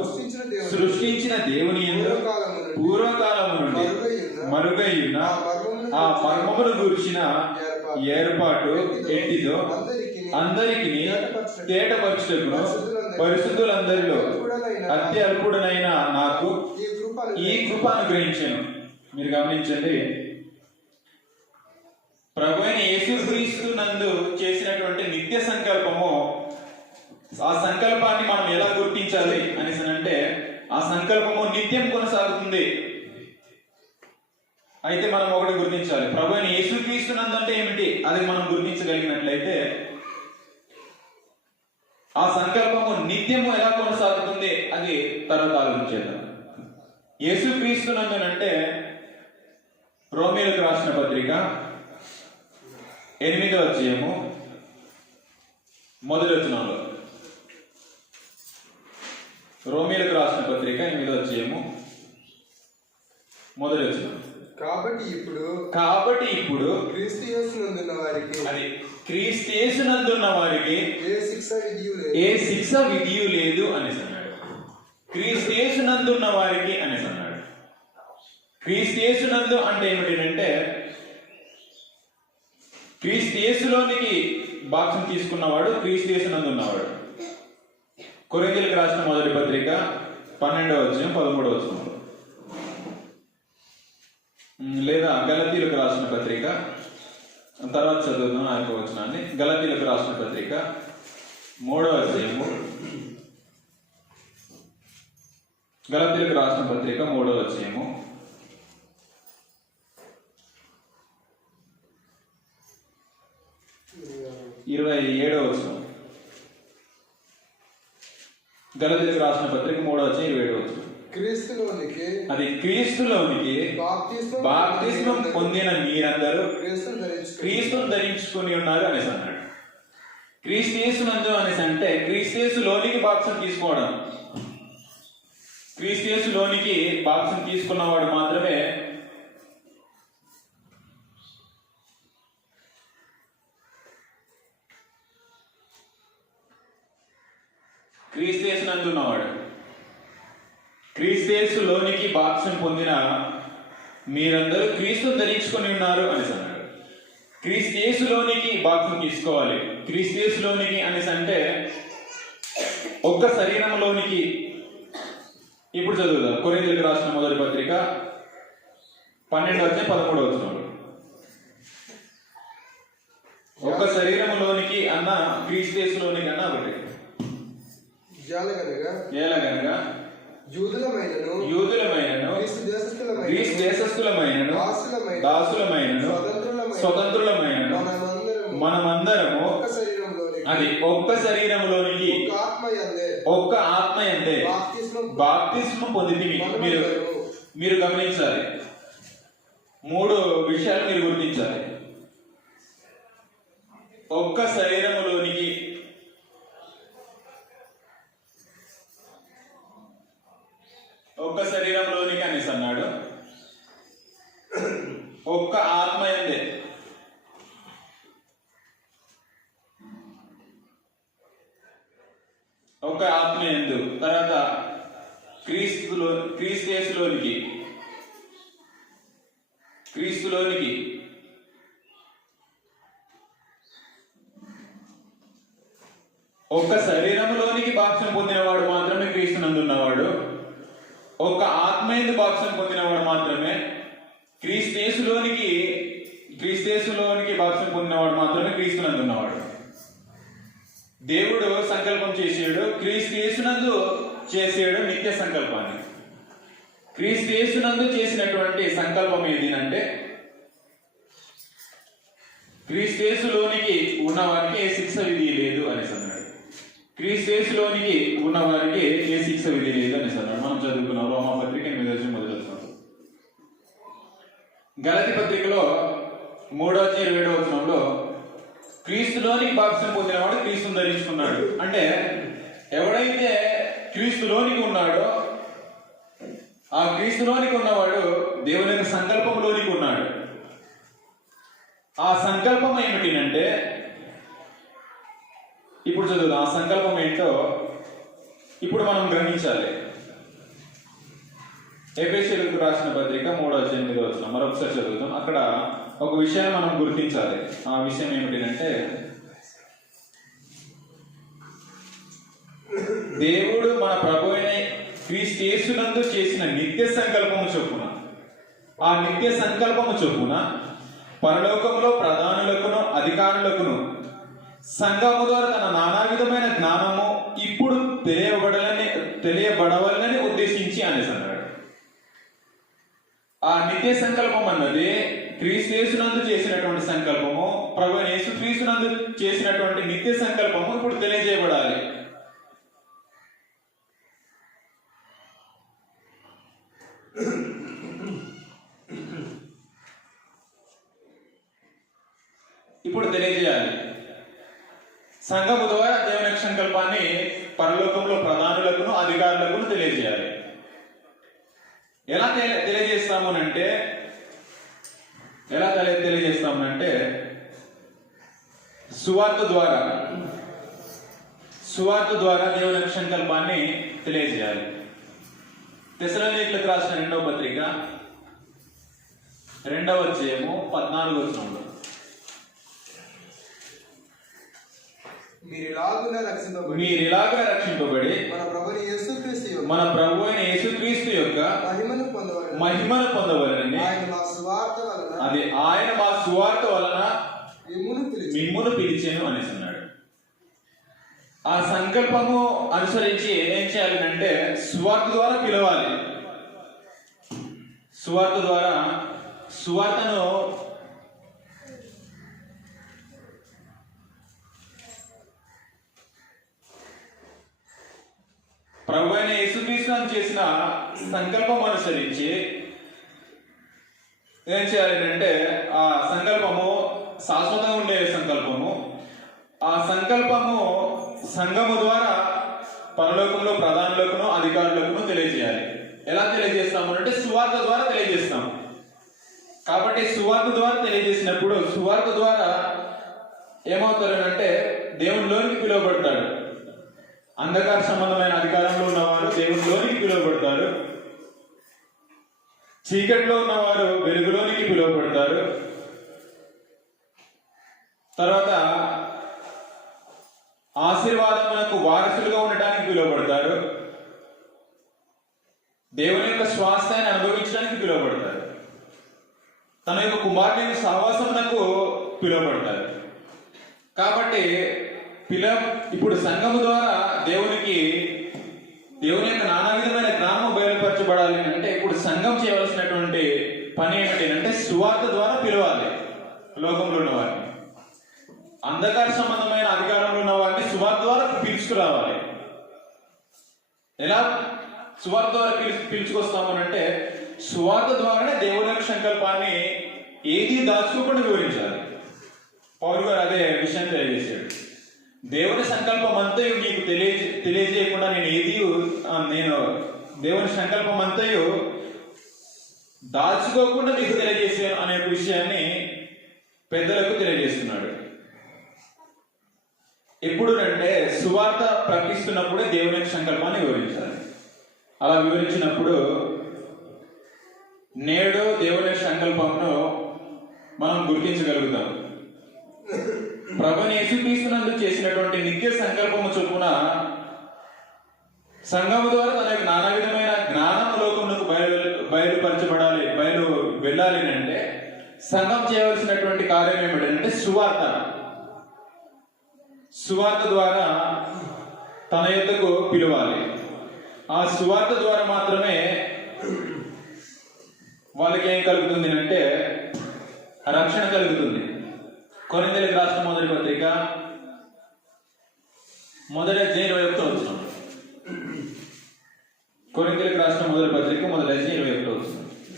సృష్టించిన దేవుని యందు పూర్వకాలము నుండి మరుగైన ఆ మర్మమును గూర్చిన ఏర్పాటు ఎట్టిదో అందరికి తేటపరచుటకును పరిశుద్ధులందరిలో అతి అల్పుడనైన నాకు ఈ కృప అనుగ్రహించాను. మీరు గమనించండి, ప్రభు అయిన యేసుక్రీస్తునందు చేసినటువంటి నిత్య సంకల్పము, ఆ సంకల్పాన్ని మనం ఎలా గుర్తించాలి అనేసి అంటే ఆ సంకల్పము నిత్యం కొనసాగుతుంది. అయితే మనం ఒకటి గుర్తించాలి, ప్రభు అయిన యేసుక్రీస్తునందు అంటే ఏమిటి అది మనం గుర్తించగలిగినట్లయితే ఆ సంకల్పము నిత్యము ఎలా కొనసాగుతుంది అది తర్వాత ఆలోచించేద్దాం. యేసుక్రీస్తునందునంటే రోమీయులకు రాసిన పత్రిక 8వ అధ్యాయము 1వ వచనంలో, రోమీయులకు రాసిన పత్రిక 8వ అధ్యాయము 1వ వచనం. కాబట్టి ఇప్పుడు క్రీస్తు యేసునందున్న వారికి ఏ శిక్ష విధియు లేదు అనేసి అన్నాడు. క్రీస్తు యేసునందున్న వారికి అనేసి అన్నాడు. క్రీస్తు యేసునందు అంటే ఏమిటంటే క్రీస్తు యేసులోనికి బాప్తిసం తీసుకున్నవాడు క్రీస్తు యేసునందు ఉన్నవాడు. కొరింథీయులకు రాసిన మొదటి పత్రిక 12వ అధ్యాయం 13వ వచనం, లేదా గలతీయులకు రాసిన పత్రిక, తర్వాత చదువుదాం ఆ యొక్క వచనాన్ని. గలతీయులకు రాసిన పత్రిక 3వ అధ్యాయము, గలతీయులకు రాసిన పత్రిక 3వ అధ్యాయము 27వ వచనం. గలతీయులకు రాసిన పత్రిక 3వ అధ్యాయం 27వ వచనం. అది క్రీస్తులోనికి బాప్తిస్మం పొందిన మీరందరూ క్రీస్తును ధరించుకొని ఉన్నారు అనేసి అన్నాడు. క్రీస్తు యేసునందు అనేసి అంటే క్రీస్తు యేసులోనికి బాప్తిసం తీసుకోవడం. క్రీస్తు యేసులోనికి బాప్తిసం తీసుకున్నవాడు మాత్రమే క్రీస్తు యేసునందు ఉన్నవాడు. క్రీస్తు యేసులోనికి బాప్తిసం పొందిన మీరందరూ క్రీస్తును ధరించుకొని ఉన్నారు అనేసి అన్నాడు. క్రీస్తు యేసులోనికి బాప్తిసం తీసుకోవాలి. క్రీస్తు యేసులోనికి అనేసి అంటే ఒక్క శరీరంలోనికి. ఇప్పుడు చదువుదాం కొరింథీయులకు రాసిన మొదటి పత్రిక 12వ అధ్యాయం 13వ వచనం. ఒక్క శరీరంలోనికి అన్న క్రీస్తు యేసులోనికి అన్న ఒకటి. ఎలాగనగా యూదులమైనను గ్రీసు దేశస్థులమైనను దాసులమైనను స్వతంత్రులమైనను మనమందరము అది ఒక్క శరీరంలోనికి ఒక్క ఆత్మయందే బాప్తిస్మం పొందితిమి. మీరు గమనించాలి, 3 విషయాలు మీరు గుర్తించాలి. ఒక్క శరీరములోనికి అనేసి అన్నాడు. ఒక్క ఆత్మయందే, ఒక్క ఆత్మయందు. తర్వాత క్రీస్తులోనికి ఒక్క శరీరంలోనికి బాప్సం పొందినవాడు మాత్రమే క్రీస్తునందున్నవాడు. ఒక్క ఆత్మయందు బాప్సం పొందినవాడు మాత్రమే క్రీస్తులోనికి బాప్సం పొందినవాడు మాత్రమే క్రీస్తునందున్నవాడు. దేవుడు సంకల్పం చేసాడు, క్రీస్తునందు చేసాడు నిత్య సంకల్పాన్ని. క్రీస్తునందు చేసినటువంటి సంకల్పం ఏదినంటే క్రీస్తులోనికి ఉన్నవారికి ఏ శిక్ష విధి లేదు అనేసి అన్నాడు. క్రీస్తులోనికి ఉన్నవారికి ఏ శిక్ష విధి లేదు అనేసి అన్నాడు. మనం చదువుకున్నాం రోమాపత్రిక 8:1. గలతీ పత్రికలో 3:27 క్రీస్తులోనికి బాప్సం పొందినవాడు క్రీస్తుని ధరించుకున్నాడు. అంటే ఎవడైతే క్రీస్తులోనికి ఉన్నాడో ఆ క్రీస్తులోనికి ఉన్నవాడు దేవుని యొక్క సంకల్పంలోనికి ఉన్నాడు. ఆ సంకల్పం ఏమిటినంటే ఇప్పుడు చదువుదాం. ఆ సంకల్పం ఏంటో ఇప్పుడు మనం గ్రహించాలి. ఎఫెసీయులకు రాసిన పత్రిక 3:8 మరొకసారి చదువుతాం. అక్కడ ఒక విషయాన్ని మనం గుర్తించాలి. ఆ విషయం ఏమిటంటే దేవుడు మన ప్రభు అయిన క్రీస్తు యేసునందు చేసిన నిత్య సంకల్పము చొప్పున, ఆ నిత్య సంకల్పము చొప్పున పరలోకంలో ప్రధానులకును అధికారులకును సంఘము ద్వారా తన నానా విధమైన జ్ఞానము ఇప్పుడు తెలియబడవలని ఉద్దేశించి అనేసి అన్నాడు. ఆ నిత్య సంకల్పం అన్నది క్రీస్తు యేసునందు చేసినటువంటి సంకల్పము, ప్రభు యేసు క్రీస్తునందు చేసినటువంటి నిత్య సంకల్పము ఇప్పుడు తెలియజేయబడాలి. ఇప్పుడు తెలియజేయాలి. సంఘము ద్వారా దేవుని యొక్క సంకల్పాన్ని పరలోకంలో ప్రధానులకును అధికారులకును తెలియజేయాలి. ఎలా తెలియజేస్తామనంటే సువార్త ద్వారా దేవుని యొక్క సంకల్పాన్ని తెలియజేయాలి. తెస్సలోనికీయులకు రాసిన 2వ పత్రిక 2:14 మీరిలాగున రక్షింపబడి మన ప్రభు అయిన యేసుక్రీస్తు యొక్క మహిమను పొందవలనని అది ఆయన మా సువార్త వలన మిమ్మును పిలిచెను అనేసి అన్నాడు. ఆ సంకల్పము అనుసరించి ఏం చేయాలంటే సువార్త ద్వారా పిలవాలి. సువార్తను ప్రభు అయిన యేసుక్రీస్తు చేసిన సంకల్పం అనుసరించి ఏం చేయాలంటే ఆ సంకల్పము శాశ్వతంగా ఉండే సంకల్పము. ఆ సంకల్పము సంఘము ద్వారా పరలోకంలో ప్రధానులకును అధికారులకును తెలియజేయాలి. ఎలా తెలియజేస్తాము అంటే సువార్త ద్వారా తెలియజేస్తాము. కాబట్టి సువార్త ద్వారా తెలియజేసినప్పుడు సువార్త ద్వారా ఏమవుతారనంటే దేవునిలోనికి పిలువబడతాడు. అంధకార సంబంధమైన అధికారంలో ఉన్నవారు దేవునిలోనికి పిలువబడతారు. చీకటిలో ఉన్నవారు వెలుగులోనికి పిలువబడతారు. తర్వాత ఆశీర్వాదములకు వారసులుగా ఉండటానికి పిలువబడతారు. దేవుని యొక్క స్వాస్థ్యాన్ని అనుభవించడానికి పిలువబడతారు. తన యొక్క కుమారుని సహవాసమునకు పిలువబడతారు. కాబట్టి ఇప్పుడు సంఘము ద్వారా దేవుని యొక్క నానా విధమైన జ్ఞానము బయలుపరచబడాలి అంటే ఇప్పుడు సంఘం చేయవలసినటువంటి పని ఏమిటంటే సువార్త ద్వారా పిలవాలి. లోకంలో ఉన్న వారిని, అంధకార సంబంధమైన అధికారంలో ఉన్న వారిని సువార్త ద్వారా పిలుచుకురావాలి. ఎలా సువార్త ద్వారా పిలుచుకొస్తామనంటే సువార్త ద్వారానే దేవుని యొక్క సంకల్పాన్ని ఏది దాచుకోకుండా వివరించాలి. పౌలు గారు అదే విషయం తెలియజేశాడు. దేవుని సంకల్పం అంతయు నీకు తెలియజేయకుండా నేను దేవుని సంకల్పం అంతయు దాచుకోకుండా నీకు తెలియజేసాను అనే విషయాన్ని పెద్దలకు తెలియజేస్తున్నాడు. ఎప్పుడు అంటే సువార్త ప్రకటిస్తున్నప్పుడే దేవుని యొక్క సంకల్పాన్ని వివరించాలి. అలా వివరించినప్పుడు నేడు దేవుని యొక్క సంకల్పంను మనం గుర్తించగలుగుతాం. ప్రభుని యేసుక్రీస్తునందు చేసినటువంటి నిత్య సంకల్పము చొప్పున సంఘము ద్వారా తన యొక్క నానా విధమైన జ్ఞానం లోకమునకు బయలుపరచబడాలి, వెళ్ళాలి అంటే సంఘం చేయవలసినటువంటి కార్యం ఏమిటంటే సువార్త ద్వారా తన యొద్దకు పిలవాలి. ఆ సువార్త ద్వారా మాత్రమే వాళ్ళకి ఏం కలుగుతుంది అంటే రక్షణ కలుగుతుంది. కొరింథీయులకు రాసిన మొదటి పత్రిక 1:21. కొరింథీయులకు రాసిన మొదటి పత్రిక 1:21.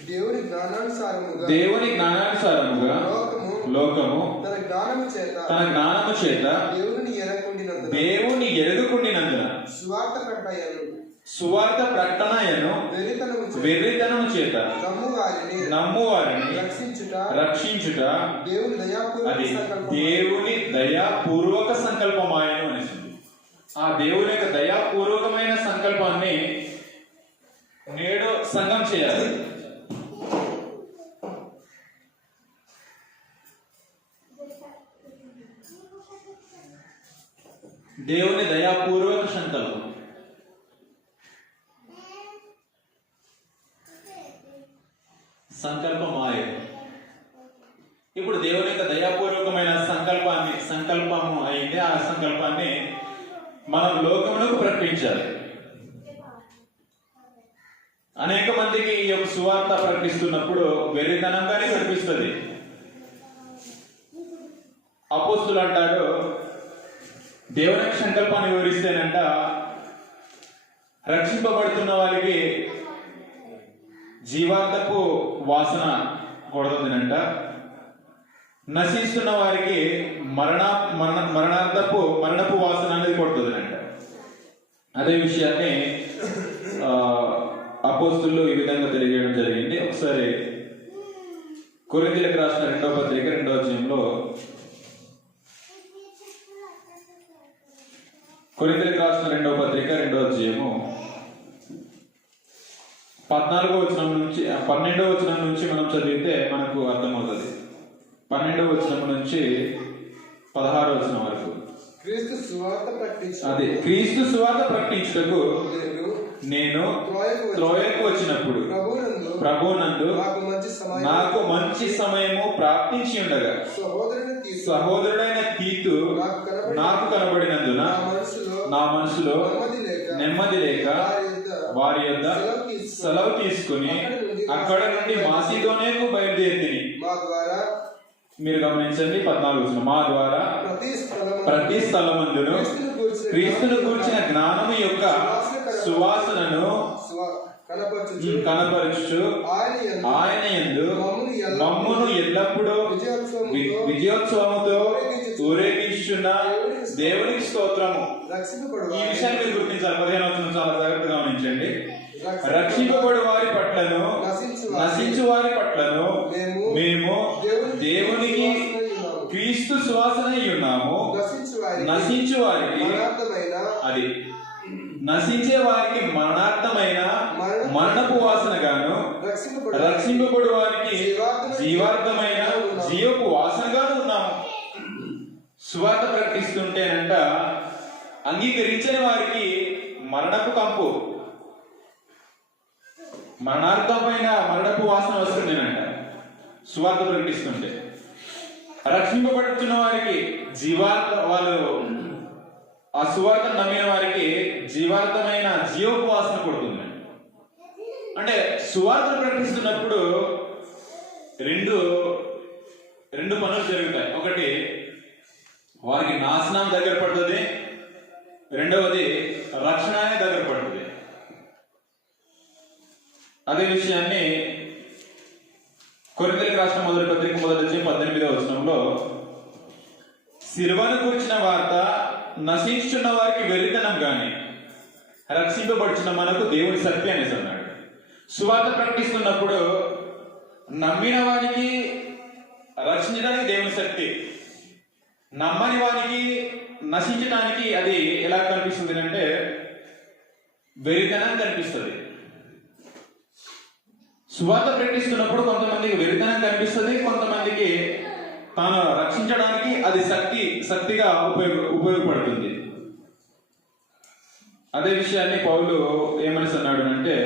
దేవుని జ్ఞానానుసారముగా లోకము తన జ్ఞానము చేత దేవుని ఎరగకుండినందున సువార్త ప్రకటనయను వెర్రితనము చేత నమ్మువారిని రక్షించుట అది దేవుని దయాపూర్వక సంకల్పమాయను అనిసింది. ఆ దేవుని యొక్క దయాపూర్వకమైన సంకల్పాన్ని నేడు సంఘం చేయాలి. దేవుని దయాపూర్వక సంకల్పం. సంకల్పమాయ. ఇప్పుడు దేవుని యొక్క దయాపూర్వకమైన సంకల్పము అయింది. ఆ సంకల్పాన్ని మనం లోకమునకు ప్రకటించాలి. అనేక మందికి ఈ యొక్క సువార్త ప్రకటిస్తున్నప్పుడు వెర్రితనంగానే కనిపిస్తుంది. అపోస్తులు అంటారు, దేవుని సంకల్పాన్ని వివరిస్తేనంట రక్షింపబడుతున్న వారికి జీవార్థపు వాసన కొడుతుందంట, నశిస్తున్న వారికి మరణపు వాసన అనేది కొడుతుందంట. అదే విషయాన్ని అపోస్తులు ఈ విధంగా తెలియజేయడం జరిగింది. ఒకసారి కొరింథీయులకు రాసిన 2వ పత్రిక 2వ అధ్యాయంలో కొరింథీయులకు రాసిన 2వ పత్రిక 2వ అధ్యాయము 14వ వచనం నుంచి 12వ వచనం నుంచి మనం చదివితే మనకు అర్థమవుతుంది. 12వ వచనం నుంచి 16వ వచనం వరకు అదే క్రీస్తు సువార్త ప్రకటించుటకు నేను త్రోయకు వచ్చినప్పుడు ప్రభునందు నాకు మంచి సమయము ప్రాప్తించి ఉండగా సహోదరుడైన తీతు నాకు కనబడినందున నా మనసులో నెమ్మది లేక వారి యొద్ద సెలవు తీసుకుని అక్కడ నుండి మాసిదోనియాకు బయలుదేరితిని. మీరు గమనించండి 14 మా ద్వారా ప్రతి స్థలమందును క్రీస్తును గూర్చిన జ్ఞానము యొక్క సువాసనను కనపరచు ఆయన యందు మమ్మును ఎల్లప్పుడూ విజయోత్సవముతో ఊరేగించుచున్న దేవునికి స్తోత్రము. ఈ విషయాన్ని మీరు గుర్తించాలి. 15వ వచనం చాలా జాగ్రత్తగా గమనించండి. రక్షింపబడు వారి పట్లను నశించు వారి పట్లను మేము దేవునికి క్రీస్తు సువాసన ఉన్నాము. నశించు వారికి అది నశించే వారికి మరణార్థమైన మరణపు వాసన గాను రక్షింపబడు వారికి జీవార్థమైన జీవపు వాసనగాను ఉన్నాము. సువార్త ప్రకటిస్తుంటేనంట అంగీకరించని వారికి మరణపు కంపు, మరణార్థమైన మరణపు వాసన వస్తుందేనంట సువార్త ప్రకటిస్తుంటే. రక్షింపబడుతున్న వారికి వాళ్ళు ఆ సువార్త నమ్మిన వారికి జీవార్థమైన జీవపు వాసన కొడుతుంది. అంటే సువార్త ప్రకటిస్తున్నప్పుడు రెండు పనులు జరుగుతాయి. ఒకటి వారికి నాశనం దగ్గర పడుతుంది, రెండవది రక్షణ దగ్గర పడుతుంది. అదే విషయాన్ని కొరింథీయులకు రాసిన మొదటి పత్రిక 1:18 వచనంలో సిలువను కూర్చిన వార్త నశించుచున్న వారికి వెర్రితనం గాని రక్షింపబడుచున్న మనకు దేవుని శక్తి అనేసి అన్నాడు. సువార్త ప్రకటిస్తున్నప్పుడు నమ్మిన వానికి రక్షించడానికి దేవుని శక్తి, నమ్మని వానికి నశించడానికి అది ఎలా కనిపిస్తుంది అంటే వెర్రితనం కనిపిస్తుంది. సువార్త ప్రకటిస్తున్నప్పుడు కొంతమందికి వెర్రితనం కనిపిస్తుంది, కొంతమందికి తాను రక్షించడానికి అది శక్తిగా ఉపయోగపడుతుంది. అదే విషయాన్ని పౌలు ఏమని అన్నాడు అంటే,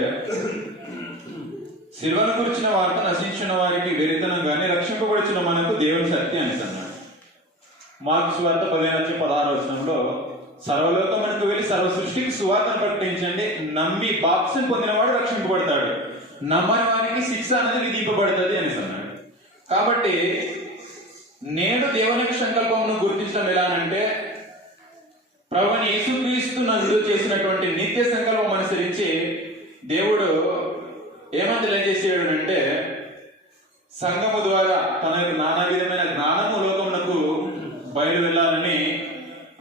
శిలువను గురించిన వార్త నశించిన వారికి వెరితనం గాని రక్షింపబడిచిన మనకు దేవుని శక్తి అని అన్నాడు. మార్కు సువార్త 15:16 సర్వలోకమునకు వెళ్ళి సర్వ సృష్టికి సువార్తను ప్రకటించండి, నమ్మి బాప్తిసం పొందినవాడు రక్షింపబడతాడు, నమ్మని వారికి శిక్ష అనేది విధింపబడుతుంది అని అన్నాడు. కాబట్టి నేడు దేవుని యొక్క సంకల్పమును గుర్తించడం ఎలానంటే, ప్రభువైన యేసుక్రీస్తు నందు చేసినటువంటి నిత్య సంకల్పం అనుసరించి దేవుడు ఏమంత చేసాడు అంటే, సంఘము ద్వారా తన యొక్క నానా విధమైన జ్ఞానము లోకమునకు బయలు వెళ్ళాలని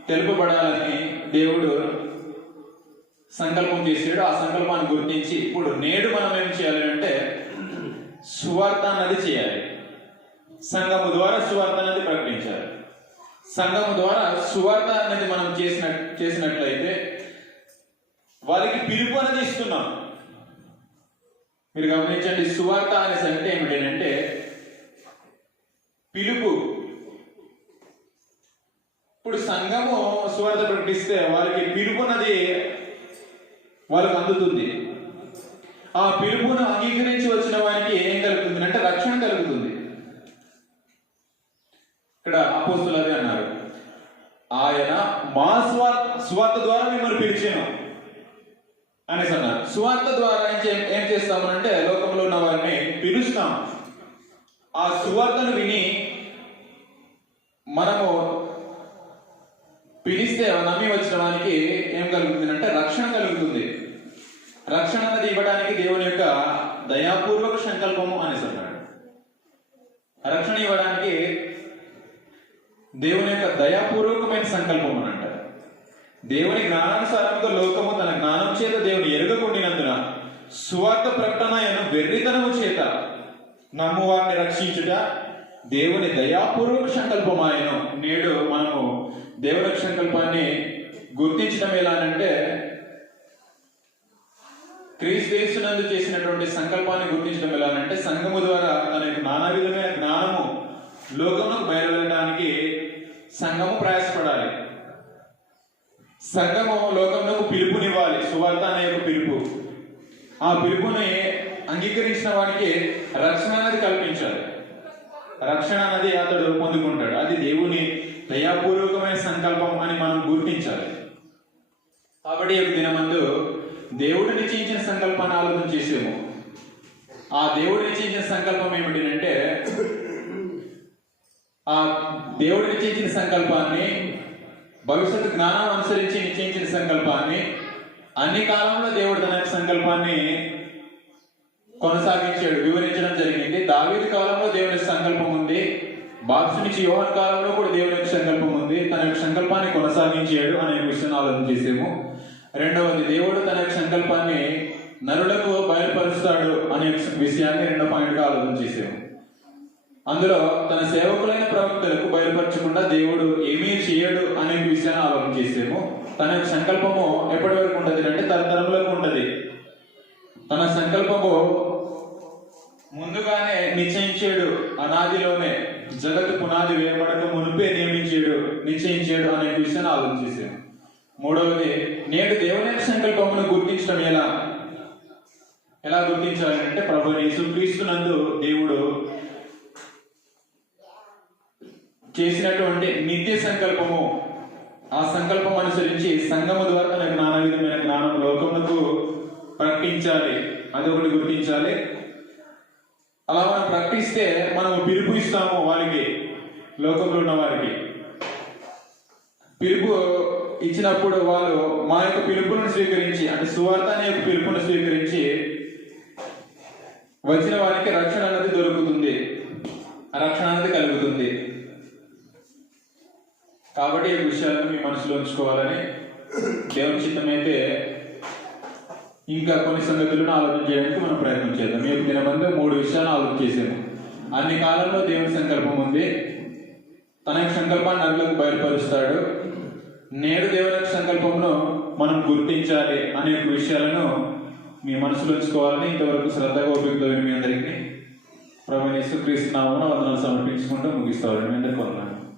తెలుపబడాలని దేవుడు సంకల్పం చేసాడు. ఆ సంకల్పాన్ని గుర్తించి ఇప్పుడు నేడు మనం ఏం చేయాలి అంటే సువార్త అన్నది చేయాలి. సంఘము ద్వారా సువార్త అనేది ప్రకటించాలి. సంఘము ద్వారా సువార్త అనేది మనం చేసినట్లయితే వారికి పిలుపు అనేది ఇస్తున్నాం. మీరు గమనించండి, సువార్త అనేసి అంటే ఏమిటంటే పిలుపు. ఇప్పుడు సంఘము సువార్త ప్రకటిస్తే వారికి పిలుపు అన్నది వాళ్ళకు అందుతుంది. ఆ పిలుపును అంగీకరించి వచ్చిన వారికి ఏం కలుగుతుంది అంటే రక్షణ కలుగుతుంది. ఇక్కడ అపోస్తులు అదే అన్నారు, ఆయన మా సువార్త ద్వారా మిమ్మల్ని పిలిచాను అనేసి అన్నారు. సువార్త ద్వారా ఏం చేస్తామనంటే లోకంలో ఉన్న వారిని పిలుస్తాం. ఆ సువార్తను విని మనము పిలిస్తే నమ్మి వచ్చిన వానికి ఏం కలుగుతుంది అంటే రక్షణ కలుగుతుంది. రక్షణ అనేది ఇవ్వడానికి దేవుని యొక్క దయాపూర్వక సంకల్పము అనేసి అన్నాడు. రక్షణ ఇవ్వడానికి దేవుని యొక్క దయాపూర్వకమైన సంకల్పం అని అంటారు. దేవుని జ్ఞానానుసారంగా లోకము తన జ్ఞానం చేత దేవుని ఎరుగకుండినందున సువార్త ప్రకటన వెర్రితనము చేత నమ్ము వారిని రక్షించుట దేవుని దయాపూర్వక సంకల్పం ఆయన. నేడు మనము దేవుని సంకల్పాన్ని గుర్తించడం ఎలానంటే క్రీస్తు యేసునందు చేసినటువంటి సంకల్పాన్ని గుర్తించడం ఎలానంటే సంఘము ద్వారా తన యొక్క నానా విధమైన జ్ఞానము లోకమునకు బయలుదేరడానికి సంఘము ప్రయాసపడాలి. సంఘము లోకమునకు పిలుపునివ్వాలి. సువార్త అనే యొక్క పిలుపు, ఆ పిలుపుని అంగీకరించిన వాడికి రక్షణ అనేది కల్పించాలి. రక్షణ అనేది అతడు పొందుకుంటాడు. అది దేవుని దయాపూర్వకమైన సంకల్పం అని మనం గుర్తించాలి. కాబట్టి ఈ దినమందు దేవుడు నిశ్చయించిన సంకల్పాన్ని ఆలోచన చేసేము. ఆ దేవుడు నిశ్చయించిన సంకల్పం ఏమిటంటే, ఆ దేవుడు నిశ్చయించిన సంకల్పాన్ని, భవిష్యత్తు జ్ఞానం అనుసరించి నిశ్చయించిన సంకల్పాన్ని అన్ని కాలంలో దేవుడు తన సంకల్పాన్ని కొనసాగించాడు, వివరించడం జరిగింది. దావీదు కాలంలో దేవుని సంకల్పం ఉంది, బాప్సు నుంచి యోహాను కాలంలో కూడా దేవుని యొక్క సంకల్పం ఉంది. తన యొక్క సంకల్పాన్ని కొనసాగించాడు అనే విషయాన్ని ఆలోచన చేసాము. రెండవది, దేవుడు తన యొక్క సంకల్పాన్ని నరులకు బయలుపరుస్తాడు అనే విషయాన్ని రెండో పాయింట్గా ఆలోచన చేసాము. అందులో తన సేవకులైన ప్రవక్తలకు బయలుపరచకుండా దేవుడు ఏమీ చేయడు అనే విషయాన్ని ఆలోచన చేసాము. తన యొక్క సంకల్పము ఎప్పటి వరకు ఉంటుంది అంటే తరతరములకు ఉంటుంది. తన సంకల్పము ముందుగానే నిశ్చయించాడు, అనాదిలోనే జగత్తు పునాది వేయబడక మునిపే నిశ్చయించాడు అనే విషయాన్ని ఆలోచన చేసాము. మూడవది, నేడు దేవుని సంకల్పమును గుర్తించడం ఎలా గుర్తించాలి అంటే ప్రభువైన యేసుక్రీస్తు నందు దేవుడు చేసినటువంటి నిత్య సంకల్పము, ఆ సంకల్పం అనుసరించి సంఘము ద్వారా తన నానా విధమైన జ్ఞానం లోకమునకు ప్రకటించాలి. అదొకటి గుర్తించాలి. అలా మనం ప్రకటిస్తే మనము పిలుపు ఇస్తాము వారికి, లోకంలో ఉన్న వారికి. పిలుపు ఇచ్చినప్పుడు వాళ్ళు మా యొక్క పిలుపును స్వీకరించి, అంటే సువార్త అనే యొక్క పిలుపును స్వీకరించి వచ్చిన వారికి రక్షణ అనేది దొరుకుతుంది, రక్షణ అనేది కలుగుతుంది. కాబట్టి ఈ విషయాలను మీ మనసులో ఉంచుకోవాలని, దేవుని చిత్తమైతే ఇంకా కొన్ని సంగతులను ఆలోచన చేయడానికి మనం ప్రయత్నం చేద్దాం. ఈ దినమందు 3 విషయాలు ఆలోచన చేసాము. అన్ని కాలంలో దేవుని సంకల్పం ఉంది, తన యొక్క సంకల్పాన్ని నరులకు బయలుపరుస్తాడు, నేడు దేవుని యొక్క సంకల్పంను మనం గుర్తించాలి అనే విషయాలను మీ మనసులో ఉంచుకోవాలని ఇంతవరకు శ్రద్ధగా ఓపికతో మీ అందరికీ ప్రభు యేసుక్రీస్తు నామమున వందనాలు సమర్పించుకుంటూ ముగిస్తాను. మీ అందరికీ వందనాలు.